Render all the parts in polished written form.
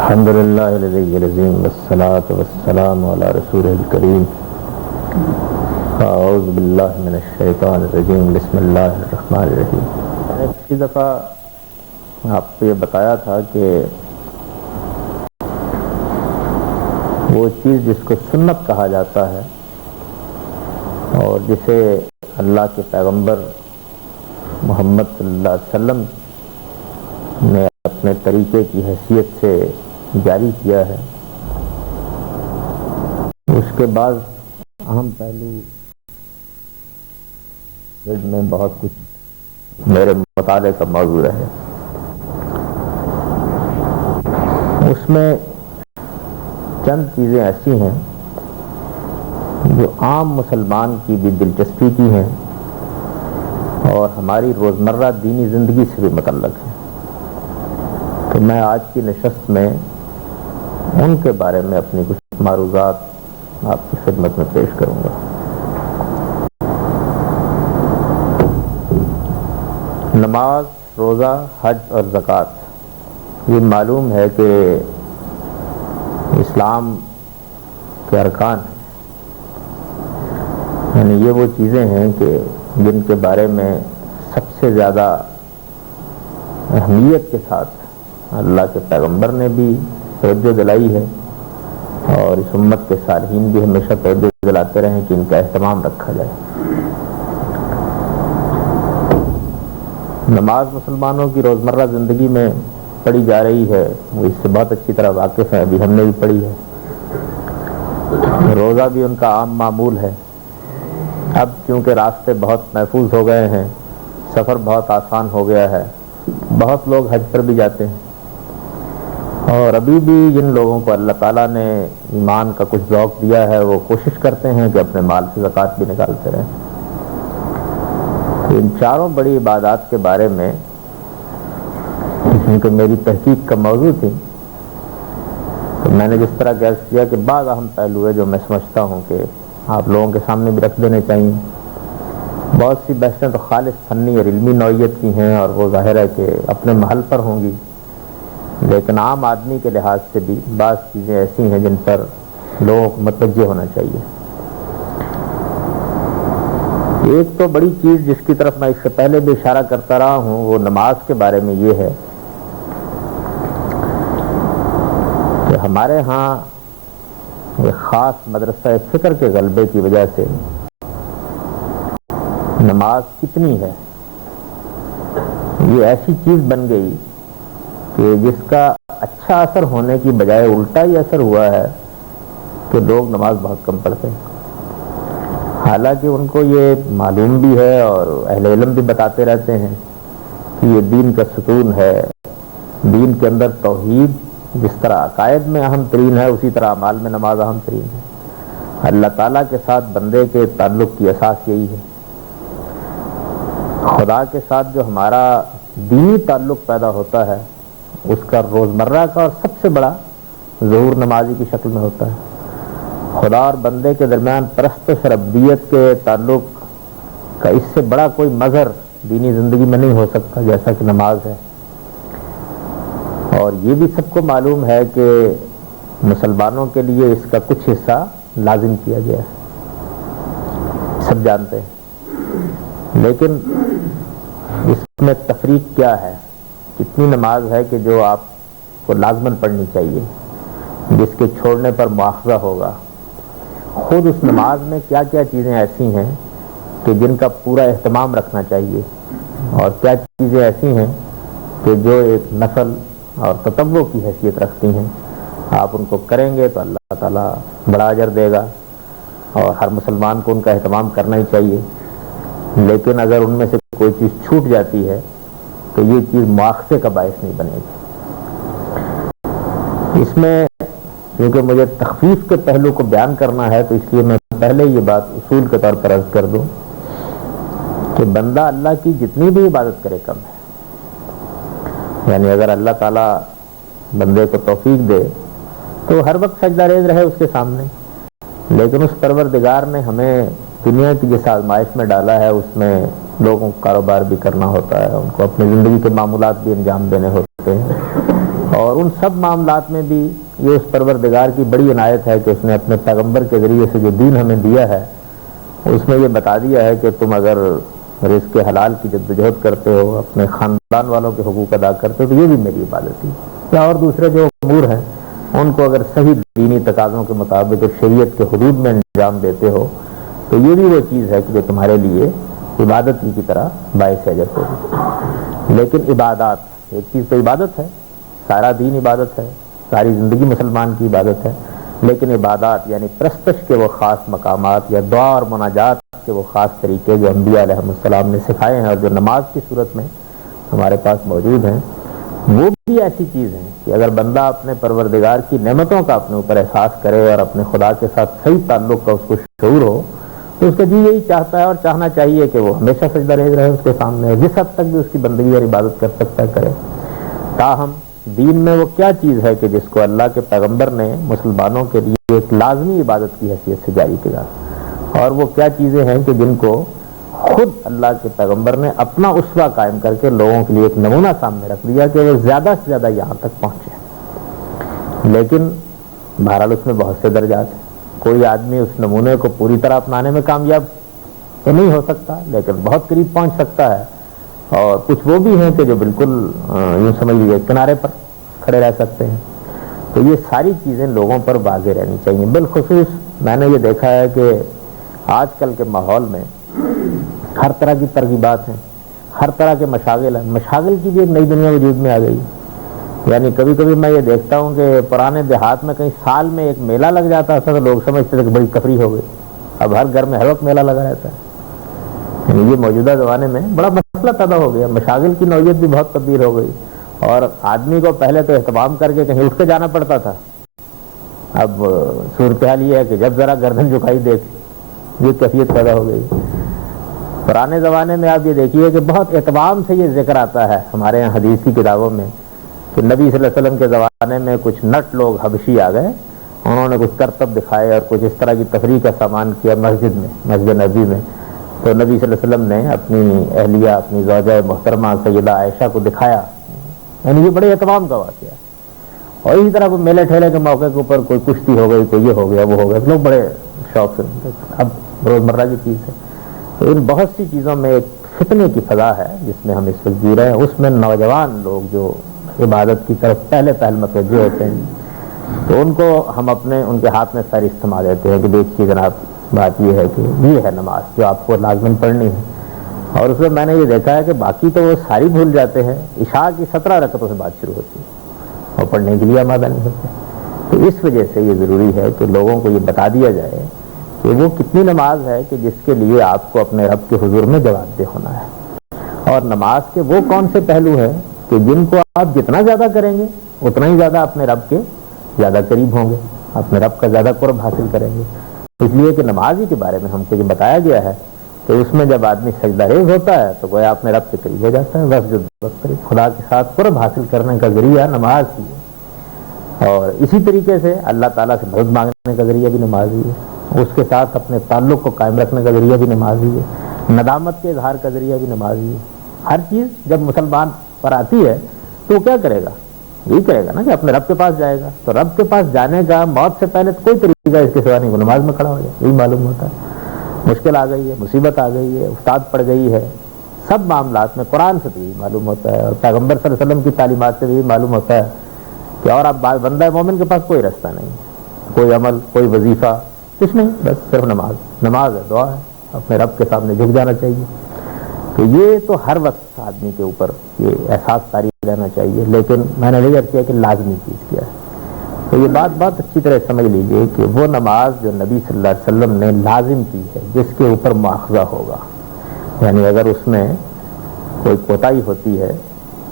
الحمد للہ العلی العظیم والصلاة والسلام علی رسولہ الکریم اعوذ باللہ من الشیطان الرجیم بسم اللہ الرحمن الرحیم. میں نے پچھلی دفعہ آپ کو یہ بتایا تھا کہ وہ چیز جس کو سنت کہا جاتا ہے اور جسے اللہ کے پیغمبر محمد صلی اللہ علیہ وسلم نے اپنے طریقے کی حیثیت سے جاری کیا ہے، اس کے بعد اہم پہلو میں بہت کچھ میرے مطالعے کا موضوع ہے. اس میں چند چیزیں ایسی ہیں جو عام مسلمان کی بھی دلچسپی کی ہیں اور ہماری روزمرہ دینی زندگی سے بھی متعلق ہے. تو میں آج کی نشست میں ان کے بارے میں اپنی کچھ معروضات آپ کی خدمت میں پیش کروں گا. نماز، روزہ، حج اور زکوٰۃ یہ معلوم ہے کہ اسلام کے ارکان ہیں، یعنی یہ وہ چیزیں ہیں کہ جن کے بارے میں سب سے زیادہ اہمیت کے ساتھ اللہ کے پیغمبر نے بھی توجہ دلائی ہے اور اس امت کے صالحین بھی ہمیشہ توجہ دلاتے رہے کہ ان کا اہتمام رکھا جائے. نماز مسلمانوں کی روزمرہ زندگی میں پڑھی جا رہی ہے، وہ اس سے بہت اچھی طرح واقف ہے، ابھی ہم نے بھی پڑھی ہے. روزہ بھی ان کا عام معمول ہے. اب کیونکہ راستے بہت محفوظ ہو گئے ہیں، سفر بہت آسان ہو گیا ہے، بہت لوگ حج پر بھی جاتے ہیں اور ابھی بھی جن لوگوں کو اللہ تعالیٰ نے ایمان کا کچھ ذوق دیا ہے وہ کوشش کرتے ہیں کہ اپنے مال سے زکوٰۃ بھی نکالتے رہیں. ان چاروں بڑی عبادات کے بارے میں کیونکہ میری تحقیق کا موضوع تھی تو میں نے جس طرح کیا کیا کہ بعض اہم پہلو ہے جو میں سمجھتا ہوں کہ آپ لوگوں کے سامنے بھی رکھ دینے چاہیے. بہت سی بحثیں تو خالص فنی اور علمی نوعیت کی ہیں اور وہ ظاہر ہے کہ اپنے محل پر ہوں گی، لیکن عام آدمی کے لحاظ سے بھی بعض چیزیں ایسی ہیں جن پر لوگوں کو متوجہ ہونا چاہیے. ایک تو بڑی چیز جس کی طرف میں اس سے پہلے بھی اشارہ کرتا رہا ہوں وہ نماز کے بارے میں یہ ہے کہ ہمارے ہاں ایک خاص مدرسہ فکر کے غلبے کی وجہ سے نماز کتنی ہے یہ ایسی چیز بن گئی کہ جس کا اچھا اثر ہونے کی بجائے الٹا ہی اثر ہوا ہے کہ لوگ نماز بہت کم پڑھتے ہیں. حالانکہ ان کو یہ معلوم بھی ہے اور اہل علم بھی بتاتے رہتے ہیں کہ یہ دین کا ستون ہے. دین کے اندر توحید جس طرح عقائد میں اہم ترین ہے اسی طرح اعمال میں نماز اہم ترین ہے. اللہ تعالیٰ کے ساتھ بندے کے تعلق کی اساس یہی ہے. خدا کے ساتھ جو ہمارا دینی تعلق پیدا ہوتا ہے اس کا روزمرہ کا اور سب سے بڑا ظہور نمازی کی شکل میں ہوتا ہے. خدا اور بندے کے درمیان پرستش اور عبدیت کے تعلق کا اس سے بڑا کوئی مظہر دینی زندگی میں نہیں ہو سکتا جیسا کہ نماز ہے. اور یہ بھی سب کو معلوم ہے کہ مسلمانوں کے لیے اس کا کچھ حصہ لازم کیا گیا ہے، سب جانتے ہیں. لیکن اس میں تفریق کیا ہے؟ کتنی نماز ہے کہ جو آپ کو لازماً پڑھنی چاہیے، جس کے چھوڑنے پر مواخذہ ہوگا؟ خود اس نماز میں کیا کیا چیزیں ایسی ہیں کہ جن کا پورا اہتمام رکھنا چاہیے اور کیا چیزیں ایسی ہیں کہ جو ایک نفل اور تطوع کی حیثیت رکھتی ہیں؟ آپ ان کو کریں گے تو اللہ تعالیٰ بڑا اجر دے گا اور ہر مسلمان کو ان کا اہتمام کرنا ہی چاہیے. لیکن اگر ان میں سے کوئی چیز چھوٹ جاتی ہے تو یہ چیز مواخذے کا باعث نہیں بنے گی. اس میں کیونکہ مجھے تخفیف کے پہلو کو بیان کرنا ہے تو اس لیے میں پہلے یہ بات اصول کے طور پر عرض کر دوں کہ بندہ اللہ کی جتنی بھی عبادت کرے کم ہے. یعنی اگر اللہ تعالیٰ بندے کو توفیق دے تو ہر وقت سجدہ ریز رہے اس کے سامنے، لیکن اس پروردگار نے ہمیں دنیا کی جس آزمائش میں ڈالا ہے اس میں لوگوں کو کاروبار بھی کرنا ہوتا ہے، ان کو اپنی زندگی کے معمولات بھی انجام دینے ہوتے ہیں اور ان سب معاملات میں بھی یہ اس پروردگار کی بڑی عنایت ہے کہ اس نے اپنے پیغمبر کے ذریعے سے جو دین ہمیں دیا ہے اس میں یہ بتا دیا ہے کہ تم اگر رزق حلال کی جدوجہد کرتے ہو، اپنے خاندان والوں کے حقوق ادا کرتے ہو، تو یہ بھی میری عبادت ہی، یا اور دوسرے جو امور ہیں ان کو اگر صحیح دینی تقاضوں کے مطابق شریعت کے حدود میں انجام دیتے ہو تو یہ بھی وہ چیز ہے کہ جو تمہارے لیے عبادت ہی کی طرح باعث اجر ہوگی۔ لیکن عبادات، ایک چیز تو عبادت ہے، سارا دین عبادت ہے، ساری زندگی مسلمان کی عبادت ہے، لیکن عبادات یعنی پرستش کے وہ خاص مقامات یا دعا اور مناجات کے وہ خاص طریقے جو انبیاء علیہ السلام نے سکھائے ہیں اور جو نماز کی صورت میں ہمارے پاس موجود ہیں، وہ بھی ایسی چیز ہیں کہ اگر بندہ اپنے پروردگار کی نعمتوں کا اپنے اوپر احساس کرے اور اپنے خدا کے ساتھ صحیح تعلق کا اس کو شعور ہو تو اس کا جی یہی چاہتا ہے اور چاہنا چاہیے کہ وہ ہمیشہ سجدہ ریز رہے اس کے سامنے، جس حد تک بھی اس کی بندگی اور عبادت کر سکتا ہے کرے۔ تاہم دین میں وہ کیا چیز ہے کہ جس کو اللہ کے پیغمبر نے مسلمانوں کے لیے ایک لازمی عبادت کی حیثیت سے جاری کیا، اور وہ کیا چیزیں ہیں کہ جن کو خود اللہ کے پیغمبر نے اپنا اسوہ قائم کر کے لوگوں کے لیے ایک نمونہ سامنے رکھ دیا کہ وہ زیادہ سے زیادہ یہاں تک پہنچے۔ لیکن بہرحال اس میں بہت سے درجات ہیں، کوئی آدمی اس نمونے کو پوری طرح اپنانے میں کامیاب تو نہیں ہو سکتا لیکن بہت قریب پہنچ سکتا ہے، اور کچھ وہ بھی ہیں کہ جو بالکل یوں سمجھ لیجیے کنارے پر کھڑے رہ سکتے ہیں۔ تو یہ ساری چیزیں لوگوں پر واضح رہنی چاہیے۔ بالخصوص میں نے یہ دیکھا ہے کہ آج کل کے ماحول میں ہر طرح کی ترغیبات ہیں، ہر طرح کے مشاغل ہیں، مشاغل کی بھی ایک نئی دنیا وجود میں آ گئی۔ یعنی کبھی کبھی میں یہ دیکھتا ہوں کہ پرانے دیہات میں کہیں سال میں ایک میلہ لگ جاتا تھا تو لوگ سمجھتے تھے کہ بڑی تفریح ہو گئی، اب ہر گھر میں ہر وقت میلہ لگا رہتا ہے۔ یعنی یہ موجودہ زمانے میں بڑا مسئلہ پیدا ہو گیا، مشاغل کی نوعیت بھی بہت تبدیل ہو گئی، اور آدمی کو پہلے تو اہتمام کر کے کہیں اٹھ کے جانا پڑتا تھا، اب صورتحال یہ ہے کہ جب ذرا گردن جھکائی دیکھ یہ کیفیت پیدا ہو گئی۔ پرانے زمانے میں آپ یہ دیکھیے کہ بہت اہتمام سے یہ ذکر آتا ہے ہمارے یہاں حدیث کی کتابوں میں کہ نبی صلی اللہ علیہ وسلم کے زمانے میں کچھ نٹ لوگ حبشی آ گئے، انہوں نے کچھ کرتب دکھائے اور کچھ اس طرح کی تفریح کا سامان کیا مسجد میں، مسجد نبوی میں، تو نبی صلی اللہ علیہ وسلم نے اپنی اہلیہ، اپنی زوجہ محترمہ سیدہ عائشہ کو دکھایا۔ یعنی یہ بڑے اہتمام کا واقعہ ہے۔ اور اسی طرح کوئی میلے ٹھیلے کے موقع کے اوپر کوئی کشتی ہو گئی، کوئی یہ ہو گیا وہ ہو گیا، لوگ بڑے شوق سے، اب روزمرہ کی چیز ہے۔ تو ان بہت سی چیزوں میں ایک فتنے کی فضا ہے جس میں ہم اس وقت جی رہے ہیں، اس میں نوجوان لوگ جو عبادت کی طرف پہلے متوجہ ہوتے ہیں تو ان کو ہم اپنے ان کے ہاتھ میں فہرست تھما دیتے ہیں کہ دیکھیے جناب بات یہ ہے کہ یہ ہے نماز جو آپ کو لازماً پڑھنی ہے، اور اس میں نے یہ دیکھا ہے کہ باقی تو وہ ساری بھول جاتے ہیں، عشاء کی 17 رکعتوں سے بات شروع ہوتی ہے اور پڑھنے کے لیے آمادہ نہیں ہوتے۔ تو اس وجہ سے یہ ضروری ہے کہ لوگوں کو یہ بتا دیا جائے کہ وہ کتنی نماز ہے کہ جس کے لیے آپ کو اپنے رب کے حضور میں جواب دہ ہونا ہے، اور نماز کے وہ کون سے پہلو ہیں کہ جن کو آپ جتنا زیادہ کریں گے اتنا ہی زیادہ اپنے رب کے زیادہ قریب ہوں گے، اپنے رب کا زیادہ قرب حاصل کریں گے۔ اس لیے کہ نماز ہی کے بارے میں ہم کو یہ بتایا گیا ہے کہ اس میں جب آدمی سجدہ ریز ہوتا ہے تو گویا اپنے رب کے قریب ہو جاتا ہے، وسجد خدا کے ساتھ قرب حاصل کرنے کا ذریعہ نماز ہی ہے، اور اسی طریقے سے اللہ تعالیٰ سے مدد مانگنے کا ذریعہ بھی نماز ہی ہے، اس کے ساتھ اپنے تعلق کو قائم رکھنے کا ذریعہ بھی نماز ہی ہے، ندامت کے اظہار کا ذریعہ بھی نماز ہی ہے۔ ہر چیز جب مسلمان پر آتی ہے تو وہ کیا کرے گا؟ یہی کرے گا نا کہ اپنے رب کے پاس جائے گا، تو رب کے پاس جانے کا موت سے پہلے کوئی طریقہ اس کے سوا نہیں، وہ نماز میں کھڑا ہو جائے، یہی معلوم ہوتا ہے۔ مشکل آ گئی ہے، مصیبت آ گئی ہے، استاد پڑ گئی ہے، سب معاملات میں قرآن سے بھی معلوم ہوتا ہے اور پیغمبر صلی اللہ علیہ وسلم کی تعلیمات سے بھی معلوم ہوتا ہے کہ اور اب بندہ مومن کے پاس کوئی رستہ نہیں، کوئی عمل، کوئی وظیفہ، کچھ نہیں، بس صرف نماز ہے، دعا ہے، اپنے رب کے سامنے جھک جانا چاہیے۔ تو یہ تو ہر وقت آدمی کے اوپر یہ احساس طاری رہنا چاہیے، لیکن میں نے یہ کیا کہ لازمی چیز کیا ہے۔ تو یہ بات اچھی طرح سمجھ لیجئے کہ وہ نماز جو نبی صلی اللہ علیہ وسلم نے لازم کی ہے جس کے اوپر مواخذہ ہوگا، یعنی اگر اس میں کوئی کوتاہی ہوتی ہے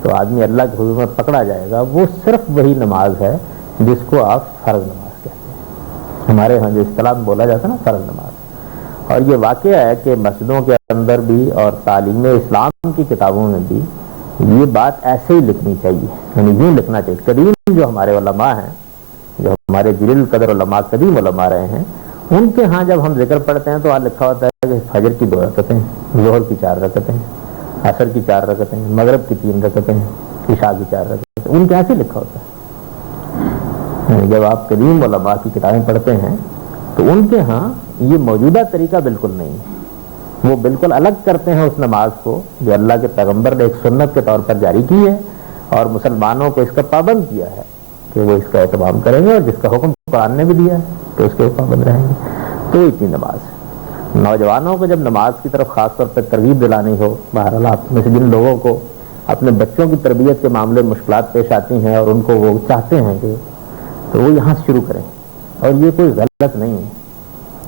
تو آدمی اللہ کے حضور میں پکڑا جائے گا، وہ صرف وہی نماز ہے جس کو آپ فرض نماز کہتے ہیں۔ ہمارے ہاں جو اصطلاح میں بولا جاتا ہے نا فرض نماز، اور یہ واقعہ ہے کہ مسجدوں کے اندر بھی اور تعلیم اسلام کی کتابوں میں بھی یہ بات ایسے ہی لکھنی چاہیے، یعنی یوں لکھنا چاہیے۔ قدیم جو ہمارے علماء ہیں، جو ہمارے جلیل القدر علماء قدیم علماء رہے ہیں، ان کے ہاں جب ہم ذکر پڑھتے ہیں تو وہاں لکھا ہوتا ہے کہ فجر کی 2 رکعتیں، ظہر کی 4 رکعتیں، عصر کی 4 رکعتیں، مغرب کی 3 رکعتیں، عشاء کی 4 رکعتیں، ان کے ایسے لکھا ہوتا ہے۔ جب آپ قدیم علماء کی کتابیں پڑھتے ہیں تو ان کے ہاں یہ موجودہ طریقہ بالکل نہیں ہے، وہ بالکل الگ کرتے ہیں اس نماز کو جو اللہ کے پیغمبر نے ایک سنت کے طور پر جاری کی ہے اور مسلمانوں کو اس کا پابند کیا ہے کہ وہ اس کا اہتمام کریں گے، اور جس کا حکم قرآن نے بھی دیا ہے کہ اس کے پابند رہیں گے۔ تو اتنی نماز ہے۔ نوجوانوں کو جب نماز کی طرف خاص طور پر ترغیب دلانی ہو، بہرحال آپ میں سے جن لوگوں کو اپنے بچوں کی تربیت کے معاملے میں مشکلات پیش آتی ہیں اور ان کو وہ چاہتے ہیں کہ تو وہ یہاں سے شروع کریں، اور یہ کوئی غلط نہیں ہے،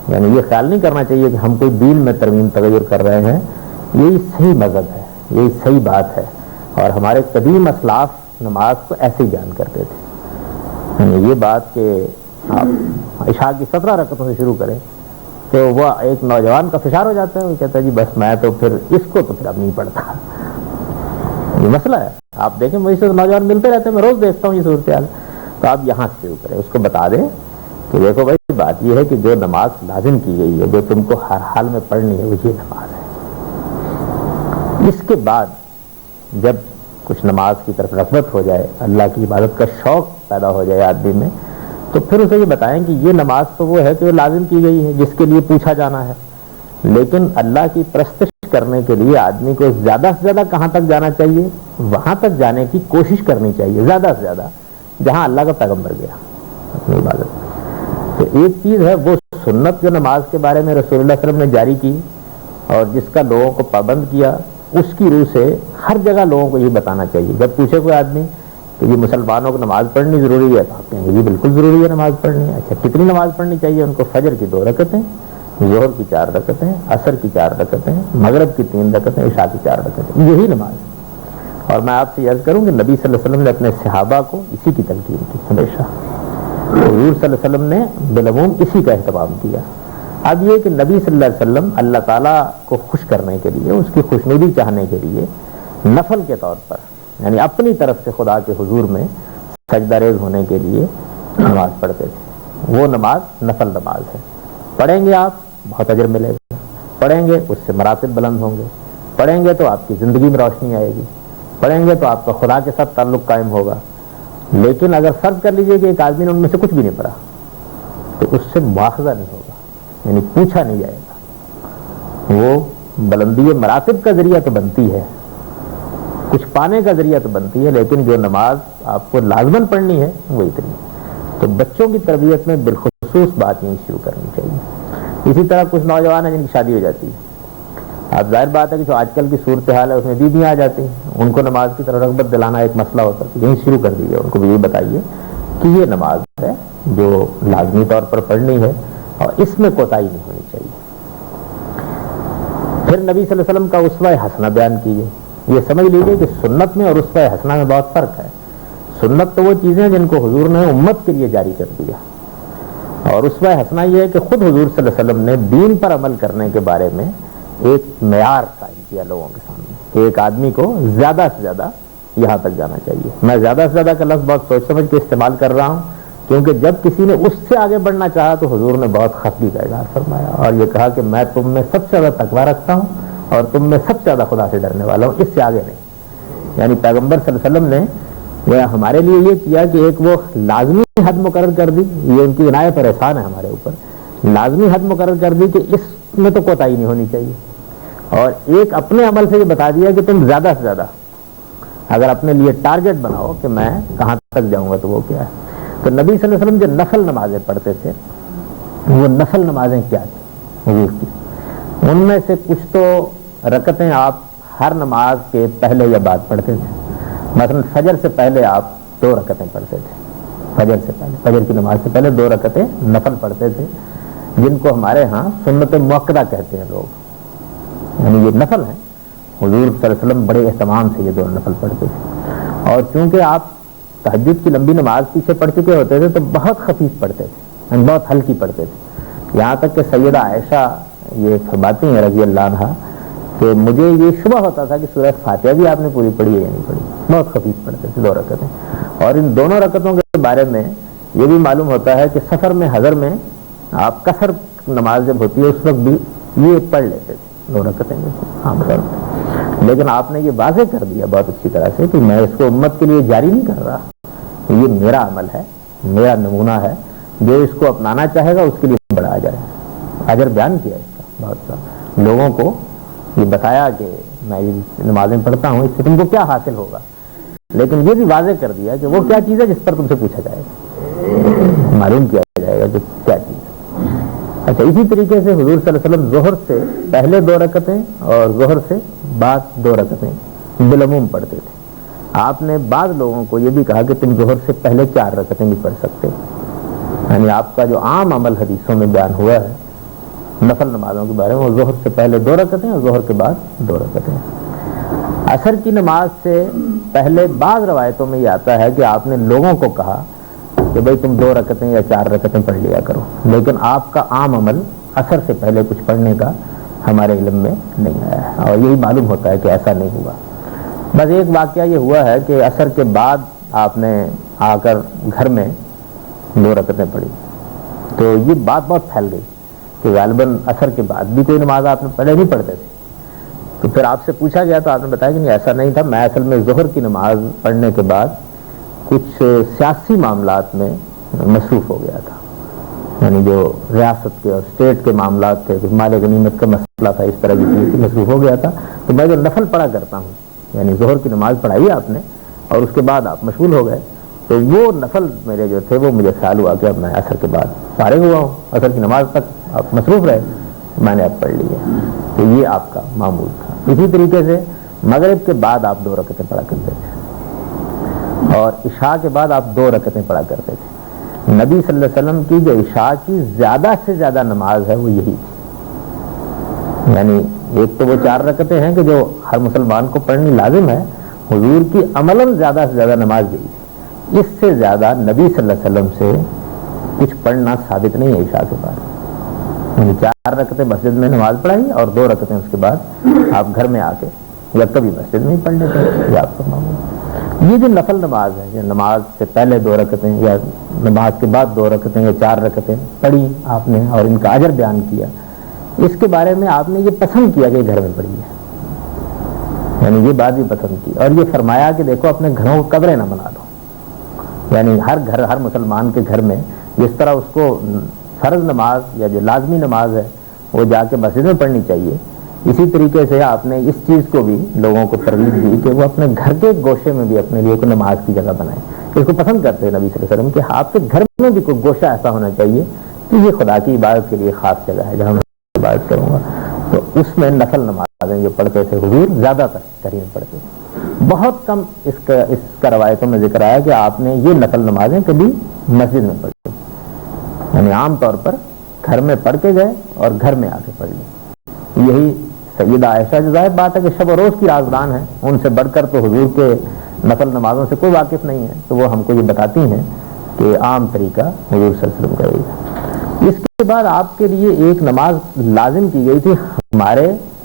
یعنی یہ خیال نہیں کرنا چاہیے کہ ہم کوئی دین میں ترمیم تغیر کر رہے ہیں، یہی صحیح مذہب ہے، یہی صحیح بات ہے، اور ہمارے قدیم اسلاف نماز کو ایسے ہی بیان کرتے تھے۔ یعنی یہ بات کہ آپ عشاء کی 17 رکعتوں سے شروع کریں تو وہ ایک نوجوان کا فشار ہو جاتا ہے، وہ کہتا ہے جی بس میں تو پھر اس کو تو پھر اب نہیں پڑھتا، یہ مسئلہ ہے۔ آپ دیکھیں مجھ سے نوجوان ملتے رہتے ہیں، میں روز دیکھتا ہوں یہ صورتحال۔ تو آپ یہاں سے شروع کریں، اس کو بتا دیں کہ دیکھو بھائی بات یہ ہے کہ جو نماز لازم کی گئی ہے، جو تم کو ہر حال میں پڑھنی ہے، وہ یہ نماز ہے۔ اس کے بعد جب کچھ نماز کی طرف رغبت ہو جائے، اللہ کی عبادت کا شوق پیدا ہو جائے آدمی میں، تو پھر اسے یہ بتائیں کہ یہ نماز تو وہ ہے کہ وہ لازم کی گئی ہے، جس کے لیے پوچھا جانا ہے، لیکن اللہ کی پرستش کرنے کے لیے آدمی کو زیادہ سے زیادہ کہاں تک جانا چاہیے؟ وہاں تک جانے کی کوشش کرنی چاہیے، زیادہ سے زیادہ جہاں اللہ کا پیغمبر گیا اپنی عبادت۔ تو ایک چیز ہے وہ سنت جو نماز کے بارے میں رسول اللہ صلی اللہ علیہ وسلم نے جاری کی اور جس کا لوگوں کو پابند کیا، اس کی روح سے ہر جگہ لوگوں کو یہ بتانا چاہیے۔ جب پوچھے کوئی آدمی کہ یہ مسلمانوں کو نماز پڑھنی ضروری ہے تو آپ کہیں گے یہ بالکل ضروری ہے نماز پڑھنی ہے۔ اچھا کتنی نماز پڑھنی چاہیے ان کو؟ فجر کی 2 رکعتیں، ظہر کی 4 رکعتیں، عصر کی 4 رکعتیں، مغرب کی 3 رکعتیں، عشاء کی 4 رکعتیں، یہی نماز ہے۔ اور میں آپ سے عرض کروں کہ نبی صلی اللہ علیہ وسلم نے اپنے صحابہ کو اسی کی تلقین کی ہمیشہ، حضور صلی اللہ علیہ وسلم نے بالعموم اسی کا اہتمام کیا۔ اب یہ کہ نبی صلی اللہ علیہ وسلم اللہ تعالیٰ کو خوش کرنے کے لیے، اس کی خوشنودی چاہنے کے لیے نفل کے طور پر، یعنی اپنی طرف سے خدا کے حضور میں سجدہ ریز ہونے کے لیے نماز پڑھتے تھے۔ وہ نماز نفل نماز ہے، پڑھیں گے آپ بہت اجر ملے گا، پڑھیں گے اس سے مراتب بلند ہوں گے، پڑھیں گے تو آپ کی زندگی میں روشنی آئے گی، پڑھیں گے تو آپ کا خدا کے ساتھ تعلق قائم ہوگا۔ لیکن اگر فرض کر لیجئے کہ ایک آدمی نے ان میں سے کچھ بھی نہیں پڑھا تو اس سے مواخذہ نہیں ہوگا، یعنی پوچھا نہیں جائے گا۔ وہ بلندی مراتب کا ذریعہ تو بنتی ہے، کچھ پانے کا ذریعہ تو بنتی ہے، لیکن جو نماز آپ کو لازماً پڑھنی ہے وہ اتنی۔ تو بچوں کی تربیت میں بالخصوص بات یہیں شروع کرنی چاہیے۔ اسی طرح کچھ نوجوان ہیں جن کی شادی ہو جاتی ہے، اب ظاہر بات ہے کہ جو آج کل کی صورتحال ہے اس میں بیویاں آ جاتی ہیں، ان کو نماز کی طرف رغبت دلانا ایک مسئلہ ہوتا ہے، یہیں شروع کر دیجیے، ان کو بھی یہ بتائیے کہ یہ نماز ہے جو لازمی طور پر پڑھنی ہے اور اس میں کوتاہی نہیں ہونی چاہیے۔ پھر نبی صلی اللہ علیہ وسلم کا اسوہ حسنہ بیان کیجیے۔ یہ سمجھ لیجیے کہ سنت میں اور اسوہ حسنہ میں بہت فرق ہے۔ سنت تو وہ چیزیں جن کو حضور نے امت کے لیے جاری کر دیا، اور اسوہ حسنہ یہ ہے کہ خود حضور صلی اللہ علیہ وسلم نے دین پر عمل کرنے کے بارے میں ایک معیار قائم کیا لوگوں کے سامنے کہ ایک آدمی کو زیادہ سے زیادہ یہاں تک جانا چاہیے۔ میں زیادہ سے زیادہ کا لفظ بہت سوچ سمجھ کے استعمال کر رہا ہوں، کیونکہ جب کسی نے اس سے آگے بڑھنا چاہا تو حضور نے بہت خفگی کا اظہار فرمایا اور یہ کہا کہ میں تم میں سب سے زیادہ تقویٰ رکھتا ہوں اور تم میں سب سے زیادہ خدا سے ڈرنے والا ہوں، اس سے آگے نہیں۔ یعنی پیغمبر صلی اللہ علیہ وسلم نے ہمارے لیے یہ کیا کہ ایک وہ لازمی حد مقرر کر دی، یہ ان کی عنایت اور احسان ہے ہمارے اوپر، لازمی حد مقرر کر دی کہ اس میں تو کوتاہی نہیں ہونی چاہیے، اور ایک اپنے عمل سے یہ بتا دیا کہ تم زیادہ سے زیادہ اگر اپنے لیے ٹارگٹ بناؤ کہ میں کہاں تک جاؤں گا تو وہ کیا ہے۔ تو نبی صلی اللہ علیہ وسلم جو نفل نمازیں پڑھتے تھے وہ نفل نمازیں کیا تھیں حضور کی؟ ان میں سے کچھ تو رکعتیں آپ ہر نماز کے پہلے یا بعد پڑھتے تھے۔ مثلا فجر سے پہلے آپ 2 رکعتیں پڑھتے تھے، فجر سے پہلے، فجر کی نماز سے پہلے 2 رکعتیں نفل پڑھتے تھے، جن کو ہمارے ہاں سنت مؤکدہ کہتے ہیں لوگ، یعنی یہ نفل ہے۔ حضور صلی اللہ علیہ وسلم بڑے اہتمام سے یہ 2 نفل پڑھتے تھے، اور چونکہ آپ تہجد کی لمبی نماز پیچھے پڑھ چکے ہوتے تھے تو بہت خفیف پڑھتے تھے، یعنی بہت ہلکی پڑھتے تھے، یہاں تک کہ سیدہ عائشہ یہ فرماتی ہیں رضی اللہ عنہا کہ مجھے یہ شبہ ہوتا تھا کہ سورہ فاتحہ بھی آپ نے پوری پڑھی ہے یا نہیں پڑھی، بہت خفیف پڑھتے تھے 2 رکعتیں۔ اور ان دونوں رکعتوں کے بارے میں یہ بھی معلوم ہوتا ہے کہ سفر میں حضر میں آپ قصر نماز جب ہوتی ہے اس وقت بھی یہ پڑھ لیتے تھے 2 رکعتیں عام طور پر، لیکن آپ نے یہ واضح کر دیا بہت اچھی طرح سے کہ میں اس کو امت کے لیے جاری نہیں کر رہا، یہ میرا عمل ہے میرا نمونہ ہے، جو اس کو اپنانا چاہے گا اس کے لیے بڑا اجر ہے. اجر بیان کیا اس کا بہت سا، لوگوں کو یہ بتایا کہ میں یہ نمازیں پڑھتا ہوں، اس سے تم کو کیا حاصل ہوگا، لیکن یہ بھی واضح کر دیا کہ وہ کیا چیز ہے جس پر تم سے پوچھا جائے گا، معلوم کیا جائے گا کہ کیا چیز ہے. اچھا، اسی طریقے سے حضور صلی اللہ علیہ وسلم ظہر سے پہلے 2 رکعتیں اور ظہر سے بعد 2 رکعتیں بالعموم پڑھتے تھے. آپ نے بعض لوگوں کو یہ بھی کہا کہ تم ظہر سے پہلے 4 رکعتیں بھی پڑھ سکتے ہو. یعنی آپ کا جو عام عمل حدیثوں میں بیان ہوا ہے نفل نمازوں کے بارے میں، وہ ظہر سے پہلے 2 رکعتیں اور ظہر کے بعد 2 رکعتیں. عصر کی نماز سے پہلے بعض روایتوں میں یہ آتا ہے کہ آپ نے لوگوں کو کہا کہ بھئی تم 2 رکعتیں یا 4 رکعتیں پڑھ لیا کرو، لیکن آپ کا عام عمل عصر سے پہلے کچھ پڑھنے کا ہمارے علم میں نہیں آیا ہے، اور یہی معلوم ہوتا ہے کہ ایسا نہیں ہوا. بس ایک واقعہ یہ ہوا ہے کہ عصر کے بعد آپ نے آ کر گھر میں 2 رکعتیں پڑھی، تو یہ بات بہت پھیل گئی کہ غالباً عصر کے بعد بھی کوئی نماز آپ نے پہلے نہیں پڑھتے تھے. تو پھر آپ سے پوچھا گیا تو آپ نے بتایا کہ نہیں، ایسا نہیں تھا، میں اصل میں ظہر کی نماز پڑھنے کے بعد کچھ سیاسی معاملات میں مصروف ہو گیا تھا. یعنی جو ریاست کے اور اسٹیٹ کے معاملات تھے، کچھ مال غنیمت کا مسئلہ تھا، اس طرح کی چیز مصروف ہو گیا تھا. تو میں جو نفل پڑھا کرتا ہوں، یعنی ظہر کی نماز پڑھائی آپ نے اور اس کے بعد آپ مشغول ہو گئے، تو وہ نفل میرے جو تھے وہ مجھے خیال ہوا کہ اب میں عصر کے بعد فارغ ہوا ہوں، عصر کی نماز تک آپ مصروف رہے، میں نے اب پڑھ لی ہے. تو یہ آپ کا معمول تھا. اسی طریقے سے مغرب کے بعد آپ 2 رکعتیں پڑھا کرتے تھے اور عشاء کے بعد آپ 2 رکعتیں پڑھا کرتے تھے. نبی صلی اللہ علیہ وسلم کی جو عشاء کی زیادہ سے زیادہ نماز ہے وہ یہی تھی. یعنی ایک تو وہ 4 رکعتیں ہیں کہ جو ہر مسلمان کو پڑھنی لازم ہے، حضور کی عملاً زیادہ سے زیادہ نماز یہی تھی. اس سے زیادہ نبی صلی اللہ علیہ وسلم سے کچھ پڑھنا ثابت نہیں ہے عشاء کے بعد. یعنی 4 رکعتیں مسجد میں نماز پڑھائی اور 2 رکعتیں اس کے بعد آپ گھر میں آ کے یا کبھی مسجد میں ہی پڑھ لیتے ہیں. یہ آپ کا معمول. یہ جو نفل نماز ہے، یہ نماز سے پہلے 2 رکعتیں یا نماز کے بعد 2 رکعتیں یا 4 رکعتیں پڑھی آپ نے اور ان کا اجر بیان کیا، اس کے بارے میں آپ نے یہ پسند کیا کہ گھر میں پڑھی ہے. یعنی یہ بات بھی پسند کی اور یہ فرمایا کہ دیکھو اپنے گھروں کو قبریں نہ بنا دو. یعنی ہر مسلمان کے گھر میں جس طرح اس کو فرض نماز یا جو لازمی نماز ہے وہ جا کے مسجد میں پڑھنی چاہیے، اسی طریقے سے آپ نے اس چیز کو بھی لوگوں کو ترغیب دی کہ وہ اپنے گھر کے گوشے میں بھی اپنے لیے کوئی نماز کی جگہ بنائیں. اس کو پسند کرتے ہیں نبی صلی اللہ علیہ وسلم کہ آپ کے گھر میں بھی کوئی گوشہ ایسا ہونا چاہیے کہ یہ خدا کی عبادت کے لیے خاص جگہ ہے جہاں میں عبادت کروں گا. تو اس میں نفل نمازیں جو پڑھتے تھے حضور زیادہ تر ترین پڑھتے تھے. بہت کم اس کا روایتوں میں ذکر آیا کہ آپ نے یہ نفل نمازیں کبھی مسجد میں پڑھی، یعنی عام طور پر گھر میں پڑھ کے گئے اور گھر میں آ کے پڑھ لی. یہی سیدہ عائشہ جو ظاہر بات ہے کہ شب و روز کی رازدان ہیں، ان سے بڑھ کر تو حضور کے نفل نمازوں سے کوئی واقف نہیں ہے، تو وہ ہم کو یہ بتاتی ہیں کہ عام طریقہ حضور صلی اللہ علیہ وسلم کا یہی تھا. اس کے بعد آپ کے لیے ایک نماز لازم کی گئی تھی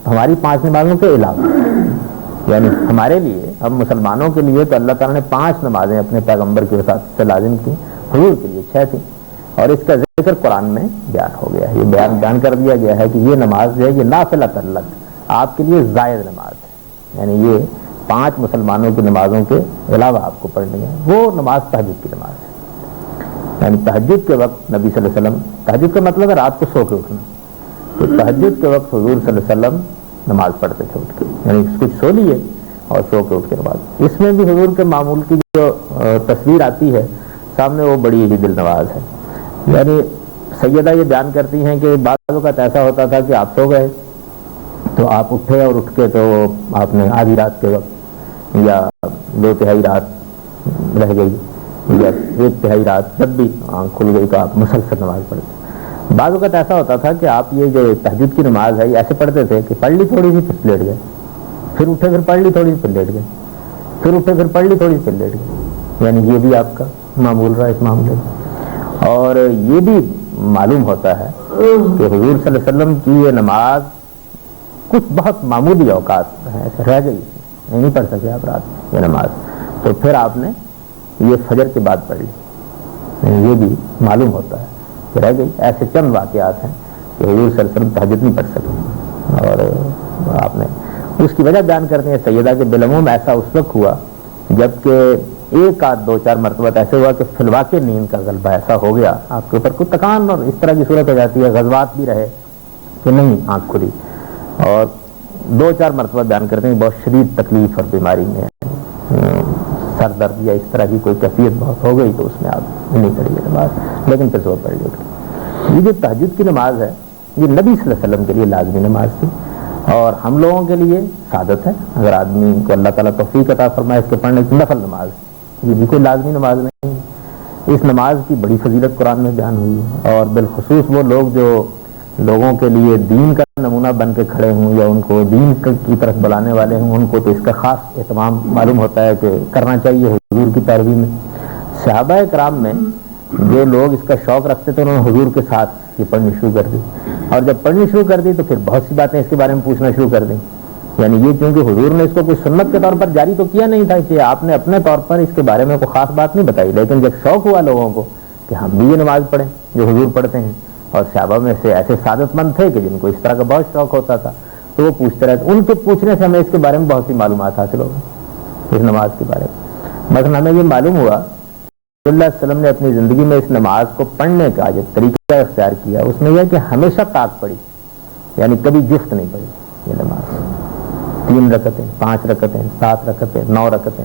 ہماری 5 نمازوں کے علاوہ. یعنی ہمارے لیے، ہم مسلمانوں کے لیے تو اللہ تعالیٰ نے 5 نمازیں اپنے پیغمبر کی وساطت سے لازم کی، حضور کے لیے 6 تھیں اور اس کا ذکر قرآن میں بیان ہو گیا ہے. یہ بیان کر دیا گیا ہے کہ یہ نماز جو ہے یہ نافلہ تعلق آپ کے لیے زائد نماز ہے. یعنی یہ 5 مسلمانوں کی نمازوں کے علاوہ آپ کو پڑھنی ہے. وہ نماز تہجد کی نماز ہے. یعنی تہجد کے وقت نبی صلی اللہ علیہ وسلم، تہجد کا مطلب ہے رات کو سو کے اٹھنا، تو تہجد کے وقت حضور صلی اللہ علیہ وسلم نماز پڑھتے تھے اٹھ کے، یعنی کچھ سو لیے اور سو کے اٹھ کے نماز. اس میں بھی حضور کے معمول کی جو تصویر آتی ہے سامنے وہ بڑی ہی دل نواز ہے. یعنی سیدہ یہ بیان کرتی ہیں کہ بعض اوقات ایسا ہوتا تھا کہ آپ سو گئے تو آپ اٹھے اور اٹھ کے تو آپ نے آدھی رات کے وقت یا 2/3 رات رہ گئی یا 1/3 رات جب بھی آنکھ کھل گئی تو آپ مسلسل نماز پڑھتے. بعض اوقات ایسا ہوتا تھا کہ آپ یہ جو تہجد کی نماز ہے یہ ایسے پڑھتے تھے کہ پڑھ لی تھوڑی سی پھر لیٹ گئے، پھر اٹھے پھر پڑھ لی تھوڑی سی پھر لیٹ گئے، پھر اٹھے پھر پڑھ لی تھوڑی سی پھر لیٹ گئے. یعنی یہ بھی آپ کا معمول رہا اس معاملے میں. اور یہ بھی معلوم ہوتا ہے کہ حضور صلی اللہ علیہ وسلم کی یہ نماز کچھ بہت معمولی اوقات ہیں رہ گئی، نہیں پڑھ سکے آپ رات یہ نماز، تو پھر آپ نے یہ فجر کے بعد پڑھ لی. یہ بھی معلوم ہوتا ہے کہ رہ گئی. ایسے چند واقعات ہیں کہ حضور صلی اللہ علیہ وسلم تہجد نہیں پڑھ سکے اور آپ نے اس کی وجہ بیان کرتے ہیں سیدہ کہ بالعموم ایسا اس وقت ہوا جبکہ ایک آدھ دو چار مرتبہ ایسے ہوا کہ فی الواقع نیند کا غلبہ ایسا ہو گیا آپ کے اوپر، کوئی تکان اور اس طرح کی صورت ہو جاتی ہے، غزوات بھی رہے کہ نہیں آنکھ کھلی، اور دو چار مرتبہ بیان کرتے ہیں بہت شدید تکلیف اور بیماری میں سر درد یا اس طرح کی کوئی کیفیت بہت ہو گئی تو اس میں آپ نہیں پڑھی ہے نماز، لیکن پھر صبح پڑھ لی۔ یہ جو تہجد کی نماز ہے یہ نبی صلی اللہ علیہ وسلم کے لیے لازمی نماز تھی، اور ہم لوگوں کے لیے سعادت ہے اگر آدمی کو اللہ تعالیٰ توفیق عطا فرمائے اس کے پڑھنے کی نفل نماز، یہ بھی کوئی لازمی نماز نہیں ہے۔ اس نماز کی بڑی فضیلت قرآن میں بیان ہوئی ہے، اور بالخصوص وہ لوگ جو لوگوں کے لیے دین کا نمونہ بن کے کھڑے ہوں یا ان کو دین کی طرف بلانے والے ہوں، ان کو تو اس کا خاص اہتمام معلوم ہوتا ہے کہ کرنا چاہیے حضور کی پیروی میں۔ صحابہ کرام میں جو لوگ اس کا شوق رکھتے تھے انہوں نے حضور کے ساتھ یہ پڑھنی شروع کر دی، اور جب پڑھنی شروع کر دی تو پھر بہت سی باتیں اس کے بارے میں پوچھنا شروع کر دیں، یعنی یہ چونکہ حضور نے اس کو کوئی سنت کے طور پر جاری تو کیا نہیں تھا، اس لیے آپ نے اپنے طور پر اس کے بارے میں کوئی خاص بات نہیں بتائی، لیکن جب شوق ہوا لوگوں کو کہ ہم بھی یہ نماز پڑھیں جو حضور پڑھتے ہیں، اور صحابہ میں سے ایسے سعادت مند تھے کہ جن کو اس طرح کا بہت شوق ہوتا تھا تو وہ پوچھتے رہتے، ان کے پوچھنے سے ہمیں اس کے بارے میں بہت سی معلومات حاصل ہو گئی اس نماز کے بارے میں۔ مثلا ہمیں یہ معلوم ہوا صلی اللہ علیہ وسلم نے اپنی زندگی میں اس نماز کو پڑھنے کا جو طریقہ اختیار کیا اس میں یہ کہ ہمیشہ طاق پڑھی، یعنی کبھی جفت نہیں پڑھی یہ نماز، 3 رکعتیں 5 رکعتیں 7 رکعتیں 9 رکعتیں،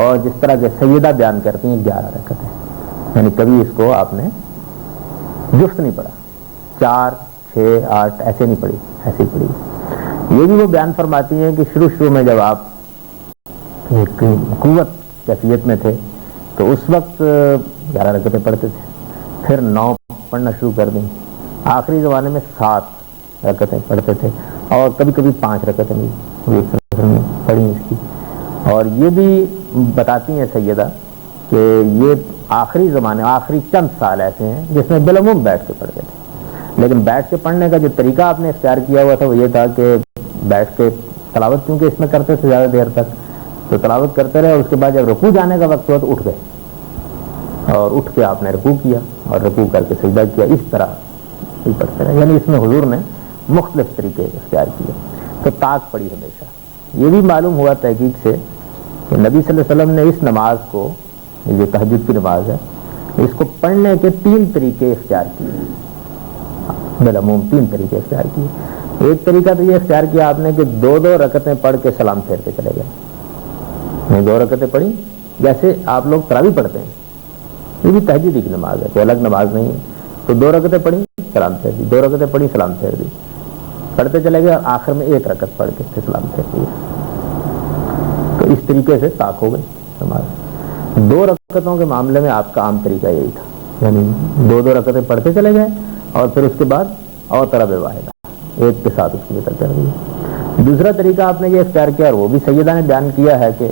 اور جس طرح کے سیدہ بیان کرتی ہیں 11 رکعتیں، یعنی کبھی اس کو آپ نے جفت نہیں پڑھا، 4 6 8 ایسے نہیں پڑھی، ایسے ہی پڑھی۔ یہ بھی وہ بیان فرماتی ہیں کہ شروع میں جب آپ ایک قوت کیفیت میں تھے تو اس وقت 11 رکعتیں پڑھتے تھے، پھر 9 پڑھنا شروع کر دیں، آخری زمانے میں 7 رکعتیں پڑھتے تھے، اور کبھی کبھی 5 رکعتیں بھی پڑھی اس کی۔ اور یہ بھی بتاتی ہیں سیدہ کہ یہ آخری زمانے آخری چند سال ایسے ہیں جس میں بالعموم بیٹھ کے پڑھتے تھے، لیکن بیٹھ کے پڑھنے کا جو طریقہ آپ نے اختیار کیا ہوا تھا وہ یہ تھا کہ بیٹھ کے تلاوت کیونکہ اس میں کرتے تھے زیادہ دیر تک، تو تلاوت کرتے رہے، اور اس کے بعد جب رکوع جانے کا وقت ہوا تو اٹھ گئے، اور اٹھ کے آپ نے رکوع کیا اور رکوع کر کے سجدہ کیا، اس طرح ہی پڑھتے رہے، یعنی اس میں حضور نے مختلف طریقے اختیار کیے، تو طاق پڑھی ہمیشہ۔ یہ بھی معلوم ہوا تحقیق سے کہ نبی صلی اللہ علیہ وسلم نے اس نماز کو، یہ جو تہجد کی نماز ہے، اس کو پڑھنے کے 3 طریقے اختیار کیے، بالعموم 3 طریقے اختیار کیے۔ ایک طریقہ تو یہ اختیار کیا آپ نے کہ 2 رکعتیں پڑھ کے سلام پھیرتے چلے گئے، 2 رکعتیں پڑھی جیسے آپ لوگ تراویح پڑھتے ہیں، یہ بھی تہجد کی نماز ہے، کوئی الگ نماز نہیں ہے، تو 2 رکعتیں پڑھی سلام پھیر دی، 2 رکعتیں پڑھی سلام پھیر دی، پڑھتے چلے گئے، اور آخر میں 1 رکعت پڑھ کے پھر سلام پھیر دیا، تو اس طریقے سے طاق ہو گئی نماز۔ 2 رکعتوں کے معاملے میں آپ کا عام طریقہ یہی تھا، یعنی 2 رکعتیں پڑھتے چلے گئے، اور پھر اس کے بعد اور طرب واحدہ ایک کے ساتھ اس کو بہتر کر دیا۔ دوسرا طریقہ آپ نے یہ اختیار کیا، اور وہ بھی سیدہ نے بیان کیا ہے کہ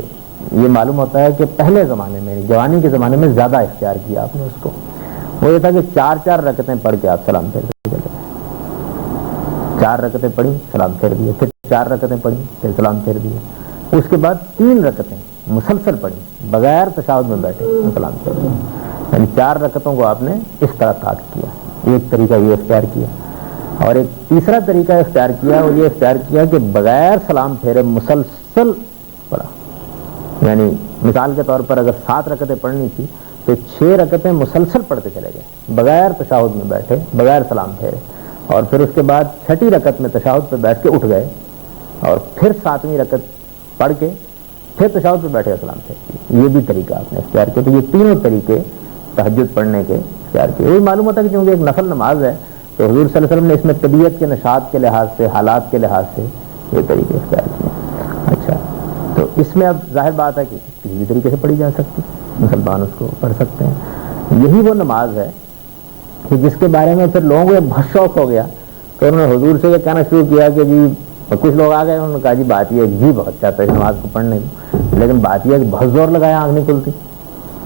یہ معلوم ہوتا ہے کہ پہلے زمانے میں جوانی کے زمانے میں زیادہ اختیار کیا آپ نے اس کو، وہ یہ تھا کہ 4 رکعتیں پڑھ کے آپ سلام پھیر چلے گئے، 4 رکعتیں پڑھی سلام پھیر دیے، پھر 4 رکعتیں پڑھی پھر سلام پھیر دیے، اس کے بعد 3 رکعتیں مسلسل پڑھی بغیر تشہد میں بیٹھے سلام پھیر دیے، یعنی 4 رکعتوں کو آپ نے اس طرح طاق کیا۔ ایک طریقہ یہ اختیار کیا، اور ایک تیسرا طریقہ اختیار کیا، وہ یہ اختیار کیا کہ بغیر سلام پھیرے مسلسل پڑھا، یعنی مثال کے طور پر اگر 7 رکعتیں پڑھنی تھی تو 6 رکعتیں مسلسل پڑھتے چلے گئے بغیر تشہد میں بیٹھے بغیر سلام پھیرے، اور پھر اس کے بعد 6ٹھی رکعت میں تشہد پہ بیٹھ کے اٹھ گئے، اور پھر 7ویں رکعت پڑھ کے پھر تشہد پہ بیٹھے سلام پھیر، یہ بھی طریقہ آپ نے اختیار کیا۔ تو یہ تینوں طریقے تہجد پڑھنے کے اختیار کیے۔ یہ معلوم ہوتا ہے کہ چونکہ ایک نفل نماز ہے تو حضور صلی اللہ علیہ وسلم نے اس میں طبیعت کے نشاط کے لحاظ سے، حالات کے لحاظ سے یہ طریقے اختیار کیے۔ اچھا، تو اس میں اب ظاہر بات ہے کہ کسی بھی طریقے سے پڑھی جا سکتی، مسلمان اس کو پڑھ سکتے ہیں۔ یہی وہ نماز ہے کہ جس کے بارے میں پھر لوگوں کو بہت شوق ہو گیا، تو انہوں نے حضور سے یہ کہنا شروع کیا کہ جی، کچھ لوگ آ گئے، انہوں نے کہا جی بات یہ ہے، جی بہت چاہتا ہے اس نماز کو پڑھنے کی، لیکن بات یہ ہے کہ بہت زور لگایا آنکھ نہیں کھلتی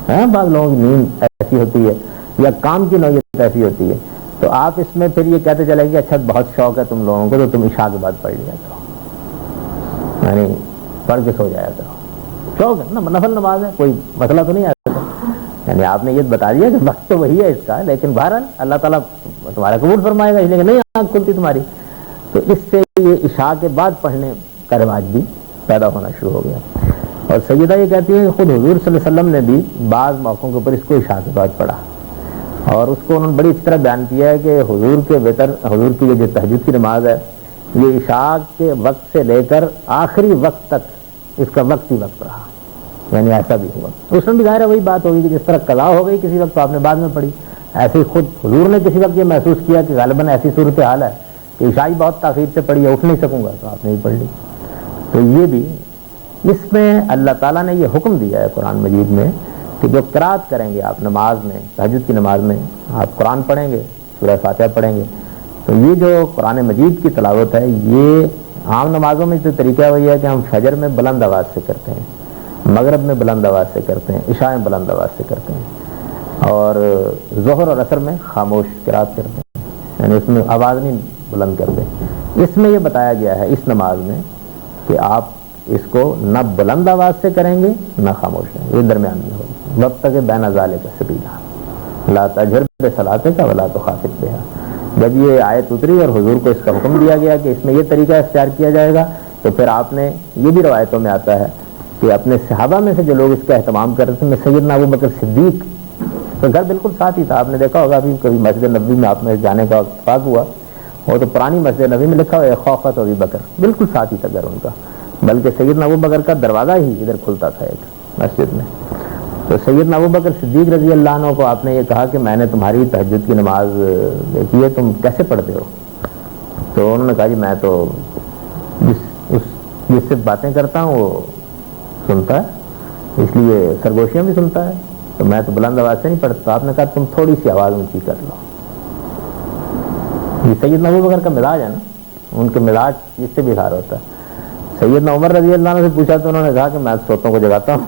ہے، بعض لوگوں کی نیند ایسی ہوتی ہے یا کام کی نوعیت ایسی ہوتی ہے، تو آپ اس میں پھر یہ کہتے چلے کہ اچھا بہت شوق ہے تم لوگوں کو تو تم عشاء کے بعد پڑھ لیا کرو، یعنی پڑھ کے سو جایا کرو، شوق ہے نا، نفل نماز ہے، کوئی مسئلہ تو نہیں آتا، یعنی آپ نے یہ بتا دیا کہ وقت تو وہی ہے اس کا، لیکن بہرحال اللہ تعالیٰ تمہارا قبول فرمائے گا، اس لیے کہ نہیں آنکھ کھلتی تمہاری، تو اس سے یہ عشاء کے بعد پڑھنے کا رواج بھی پیدا ہونا شروع ہو گیا۔ اور سیدہ یہ کہتی ہے کہ خود حضور صلی اللہ علیہ وسلم نے بھی بعض موقعوں کے اوپر اس کو عشاء کے بعد پڑھا، اور اس کو انہوں نے بڑی اچھی طرح بیان کیا ہے کہ حضور کے وتر، حضور کی جو تہجد کی نماز ہے، یہ عشاء کے وقت سے لے کر آخری وقت تک اس کا وقت ہی وقت رہا، یعنی ایسا بھی ہوا۔ اس میں بھی ظاہر ہے وہی بات ہوگی کہ جس طرح قضا ہو گئی کسی وقت تو آپ نے بعد میں پڑھی، ایسے ہی خود حضور نے کسی وقت یہ محسوس کیا کہ غالباً ایسی صورتحال ہے کہ عشاء بہت تاخیر سے پڑھی ہے، اٹھ نہیں سکوں گا، تو آپ نے ہی پڑھ لی۔ تو یہ بھی اس میں اللہ تعالیٰ نے یہ حکم دیا ہے قرآن مجید میں کہ جو قرات کریں گے آپ نماز میں، تہجد کی نماز میں آپ قرآن پڑھیں گے، سورہ فاتحہ پڑھیں گے، تو یہ جو قرآن مجید کی تلاوت ہے یہ عام نمازوں میں جو طریقہ وہی ہے کہ ہم فجر میں بلند آواز سے کرتے ہیں، مغرب میں بلند آواز سے کرتے ہیں، عشاء میں بلند آواز سے کرتے ہیں، اور ظہر اور عصر میں خاموش قرات کرتے ہیں، یعنی اس میں آواز نہیں بلند کرتے۔ اس میں یہ بتایا گیا ہے اس نماز میں کہ آپ اس کو نہ بلند آواز سے کریں گے نہ خاموش ہیں، یہ درمیان میں ہوگا، وقت تک بین ذالک سبیلا لا تجہر بصلاتک ولا تخافت بہا۔ جب یہ آیت اتری اور حضور کو اس کا حکم دیا گیا کہ اس میں یہ طریقہ اختیار کیا جائے گا، تو پھر آپ نے یہ بھی روایتوں میں آتا ہے کہ اپنے صحابہ میں سے جو لوگ اس کا اہتمام کر رہے تھے، میں سیدنا ابو بکر صدیق تو گھر بالکل ساتھ ہی تھا، آپ نے دیکھا ہوگا ابھی کبھی مسجد نبوی میں آپ میں جانے کا اتفاق ہوا، وہ تو پرانی مسجد نبوی میں لکھا ہوا ہے خوفت ابی بکر، بالکل ساتھ ہی تھا گھر ان کا، بلکہ سیدنا ابو بکر کا دروازہ ہی ادھر کھلتا تھا ایک مسجد میں۔ تو سیدنا ابو بکر صدیق رضی اللہ عنہ کو آپ نے یہ کہا کہ میں نے تمہاری تہجد کی نماز دیکھی ہے، تم کیسے پڑھتے ہو؟ تو انہوں نے کہا جی میں تو جس سے باتیں کرتا ہوں وہ سنتا ہے، اس لیے سرگوشیاں بھی سنتا ہے، تو میں تو بلند آواز سے نہیں پڑھتا۔ آپ نے کہا تم تھوڑی سی آواز اونچی کر لو۔ یہ سیدنا ابو بکر کا مزاج ہے نا، ان کے مزاج اس سے بھی اظہار ہوتا ہے۔ سیدنا عمر رضی اللہ عنہ سے پوچھا تو انہوں نے کہا کہ میں سوتوں کو جگاتا ہوں،